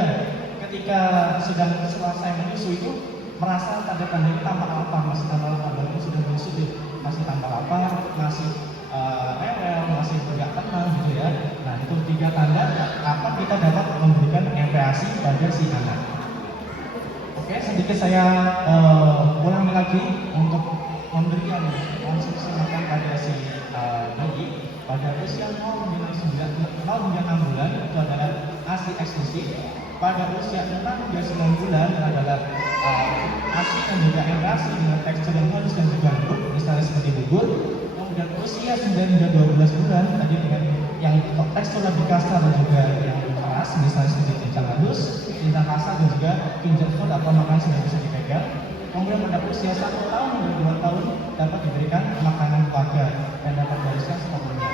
ketika sudah selesai menyusui itu merasa tanda-tanda tambah lapar, masih tambah lapar, walaupun sudah menyusui masih tambah lapar, masih rewel, masih tidak tenang gitu ya. Nah, itu 3 tanda kapan kita dapat memberikan MPASI pada si anak. Oke, sedikit saya ulangi lagi untuk memberikan konsumsi makan pada si bayi pada usia 0 hingga 6 bulan itu adalah ASI eksklusif. Pada usia 6 hingga 9 bulan adalah ASI dan juga MPASI dengan tekstur yang halus dan juga lembut, misalnya seperti bubur. Kemudian usia 9 hingga 12 bulan tadi dengan yang tekstur lebih kasar dan juga yang keras, misalnya seperti cincang halus, cincang kasar dan juga finger food atau makanan sudah bisa dipegang. Kemudian pada usia 1 tahun hingga 2 tahun dapat diberikan makanan keluarga dan dapat dihabiskan sepenuhnya.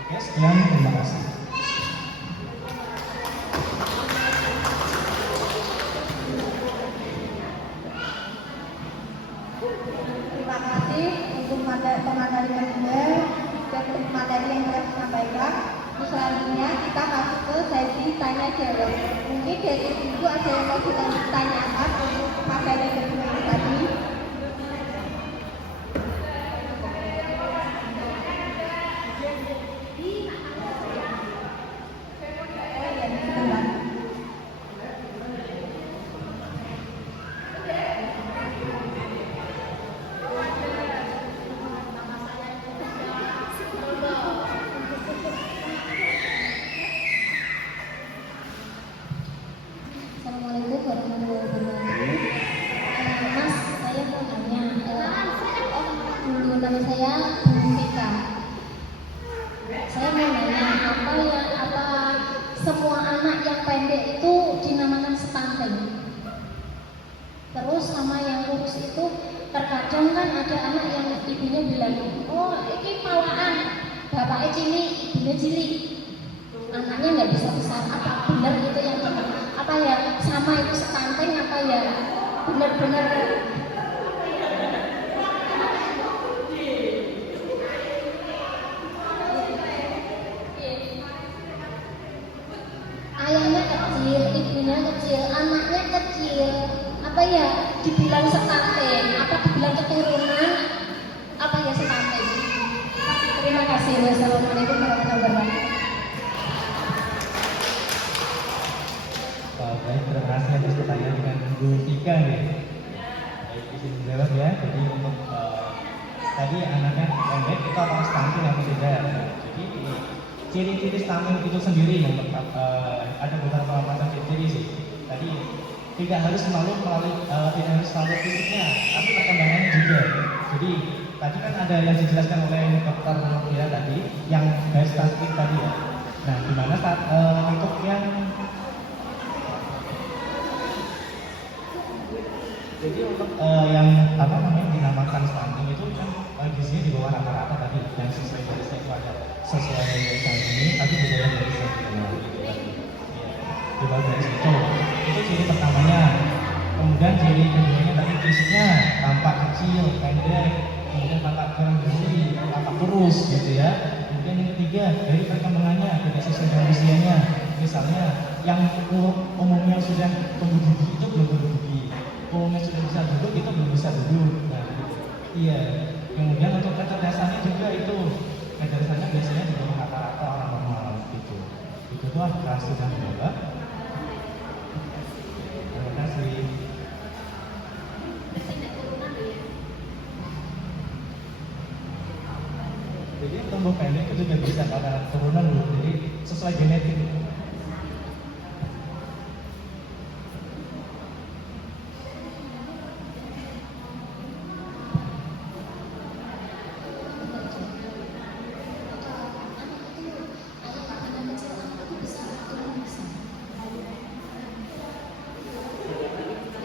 Oke, sekian, terima kasih. Terima kasih untuk pemateri kedua dan materi yang telah disampaikan. Selanjutnya kita masuk ke sesi tanya jawab. Mungkin dari ibu ada yang mau ditanyakan untuk materi kedua ini tadi. Assalamualaikum warahmatullahi wabarakatuh. Mas, saya mau tanya. Nama saya Bu Vika. Saya mau nanya apa semua anak yang pendek itu dinamakan stunting? Terus sama yang kurus itu terkadang kan ada anak yang ibunya bilang, oh ini malahan bapaknya cilik, ibunya cilik. Anaknya nggak bisa besar. Apa benar itu yang benar? Apa ya sama itu stunting apa ya benar-benar ayahnya kecil, ibunya kecil, anaknya kecil, apa ya dibilang stunting, apa dibilang keturunan, apa ya stunting? Terima kasih. Wassalamualaikum warahmatullahi wabarakatuh. Baik, terima kasih atas pertanyaan dengan Bu Vika nih. Baik, izin menjawab ya. Jadi untuk tadi anaknya pendek itu apa stunting atau tidak? Jadi ciri-ciri stunting itu sendiri yang ada beberapa macam ciri-ciri sih. Tadi tidak harus melalui tidak harus selalu fisiknya, tapi perkembangannya juga. Jadi tadi kan ada yang dijelaskan oleh dokter ya tadi, yang biostatistik tadi ya. Nah, gimana saat untuk yang jadi untuk yang apa namanya dinamakan stunting itu kan gizinya di bawah rata-rata tadi, yang sesuai garisnya itu ada sesuai garis ini, tapi di bawah garisnya gitu tadi. Di bawah garis itu ciri pertamanya. Kemudian ciri keduanya tadi fisiknya tampak kecil, pendek, kemudian tampak kurang gizi, tampak kurus gitu ya. Kemudian yang ketiga dari perkembangannya tidak sesuai dengan usianya. Misalnya yang umumnya sudah tumbuh gigi itu belum tumbuh gigi, umumnya sudah bisa duduk itu belum bisa duduk. Nah, iya. Kemudian untuk kecerdasannya juga itu kecerdasannya biasanya di bawah rata-rata orang normal gitu. Itu tuh kasih dan coba. Terima kasih. Jadi tumbuh pendek itu juga bisa karena turunan dulu, jadi sesuai genetik.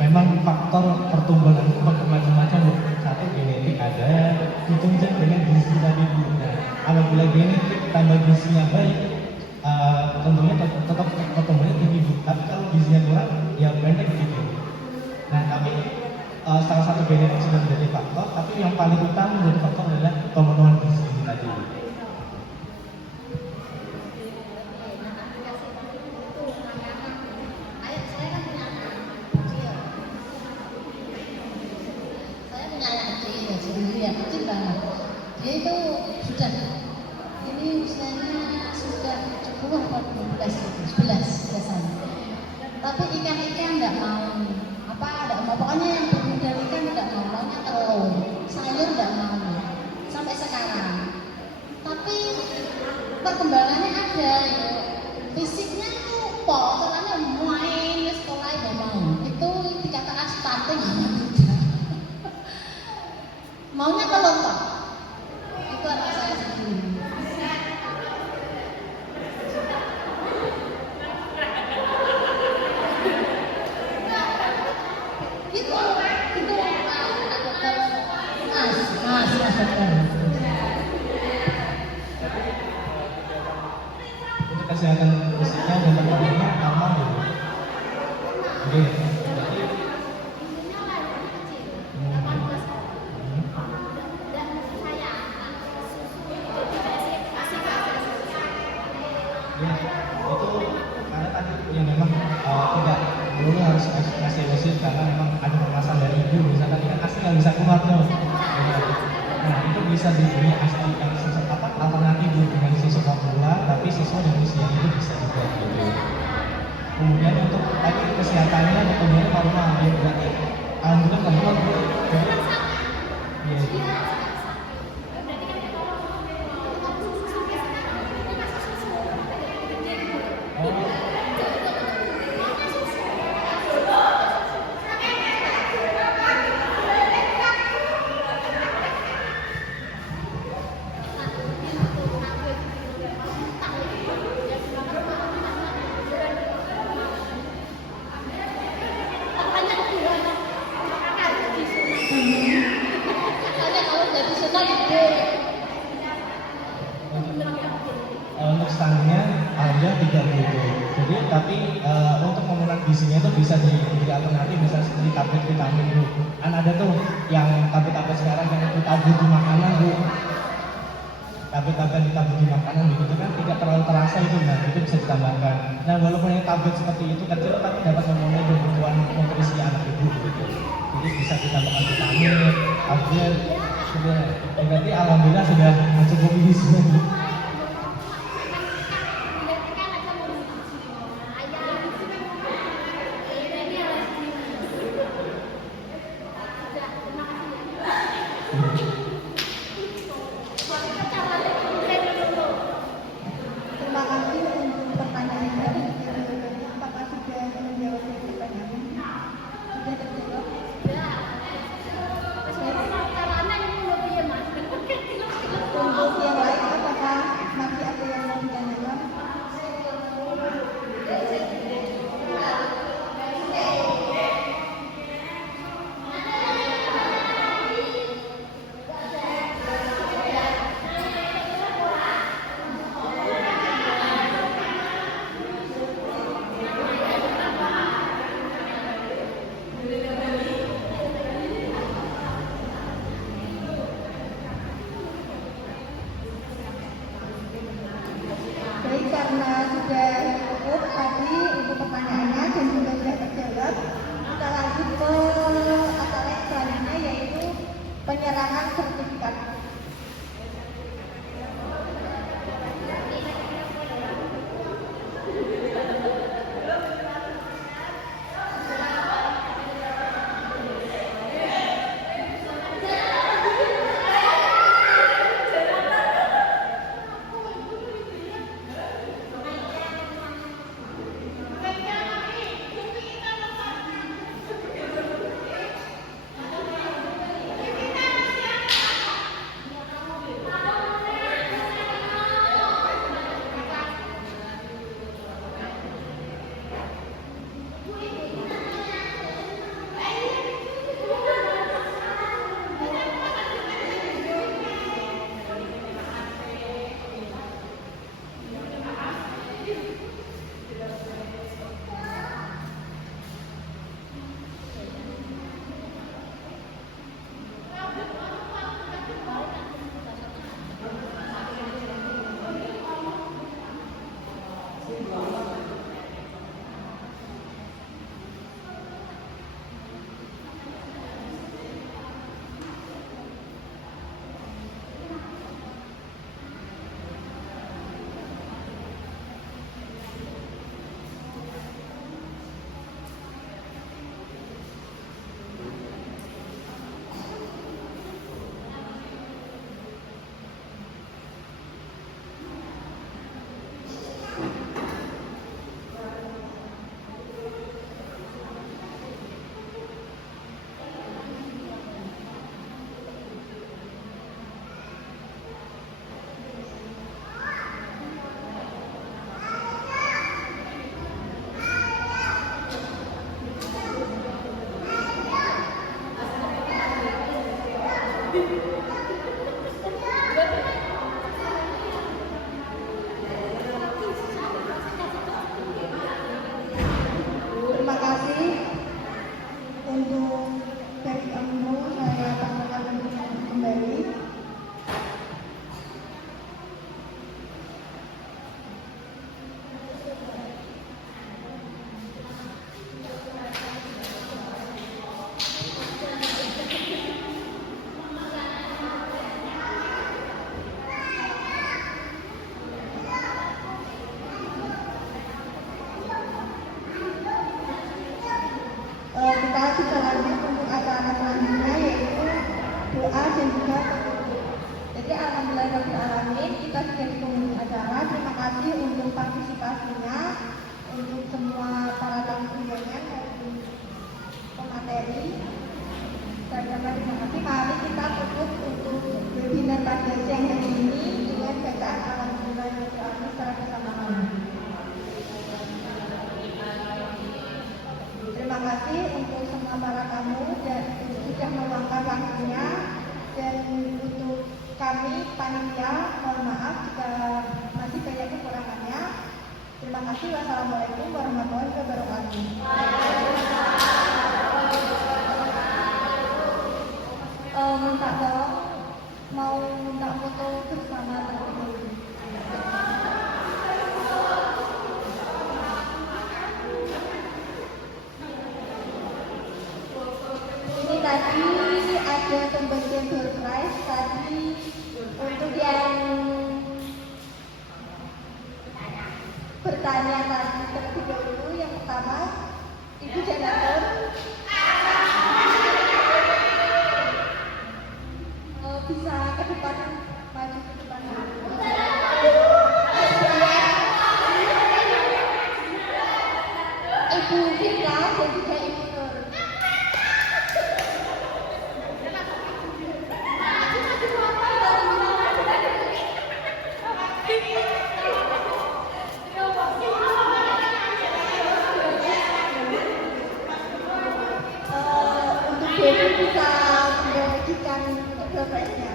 Memang faktor pertumbuhan itu macam-macam. Satu genetik ada, ditunjang dengan gizi tadi. Nah, apabila genetik tambah gizinya baik, tentunya tetap pertumbuhannya tinggi. Tapi kalau gizinya kurang, ya pendek gitu. Nah, tapi salah satu genetik sudah menjadi faktor, tapi yang paling utama menjadi faktor adalah pemenuhan gizi tadi. Dia itu sudah, ini usianya sudah 10 atau 12 gitu, 11 biasanya. Tapi ikan nggak mau, pokoknya yang bermodal ikan nggak mau, maunya telur, sayur nggak mau, sampai sekarang. Tapi perkembangannya ada, fisiknya itu soalnya main di sekolah nggak mau, itu dikatakan stunting tidak. Maunya telur Pak. Itu anak saya sendiri. Itu mas dokter. Untuk kesehatan fisiknya dan perkembangannya aman gitu. Oke. Itu karena tadi yang memang tidak dulu harus kasih usia karena memang ada permasalahan dari ibu, misalkan kan asli nggak bisa keluar tuh. Nah itu bisa diberi asli yang alternatif dengan susu formula, tapi sesuai dengan usia itu bisa juga gitu. Kemudian untuk tadi kesehatannya pertumbuhannya normal, ya berarti alhamdulillah normal bu. Iya. Untuk stuntingnya alhamdulillah tidak begitu. Jadi tapi untuk pemenuhan gizinya itu bisa diberi alternatif, misalnya seperti tablet vitamin bu. Kan ada tuh yang tablet-tablet sekarang yang ditabur di makanan bu. Tablet-tablet ditabur di makanan begitu kan tidak terlalu terasa itu, nah itu bisa ditambahkan. Nah walaupun yang tablet seperti itu kecil tapi dapat memenuhi kebutuhan nutrisi anak ibu gitu. Jadi bisa ditambahkan vitamin, tablet. Berarti alhamdulillah sudah mencukupi gizinya. penyerahan sertifikat. Terima kasih untuk PMU, saya tanyakan kembali. Kita bisa lanjut untuk acara selanjutnya, yaitu doa dan juga penutup. Jadi alhamdulillah alamin, kita sudah di penghujung acara. Terima kasih untuk partisipasinya, untuk semua para tamu undangan maupun pemateri. Terima kasih. Mari kita tutup untuk webinar pada siang hari ini dengan bacaan alhamdulillah secara bersama-sama. Terima kasih untuk semua para tamu dan sudah meluangkan waktunya, dan untuk kami panitia mohon maaf jika masih banyak kekurangannya. Terima kasih. Wassalamualaikum warahmatullahi wabarakatuh. Minta tolong mau minta foto bersama terlebih ini tadi ada pembagian door prize tadi untuk yang bertanya tadi terlebih dahulu. Yang pertama Ibu Janatur, bisa ke depan, maju ke depan. Ibu Fitla dan juga Ibu Nur. Untuk Dewi bisa membagikan surprise-nya.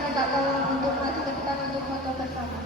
minta tolong untuk maju ke depan untuk foto bersama.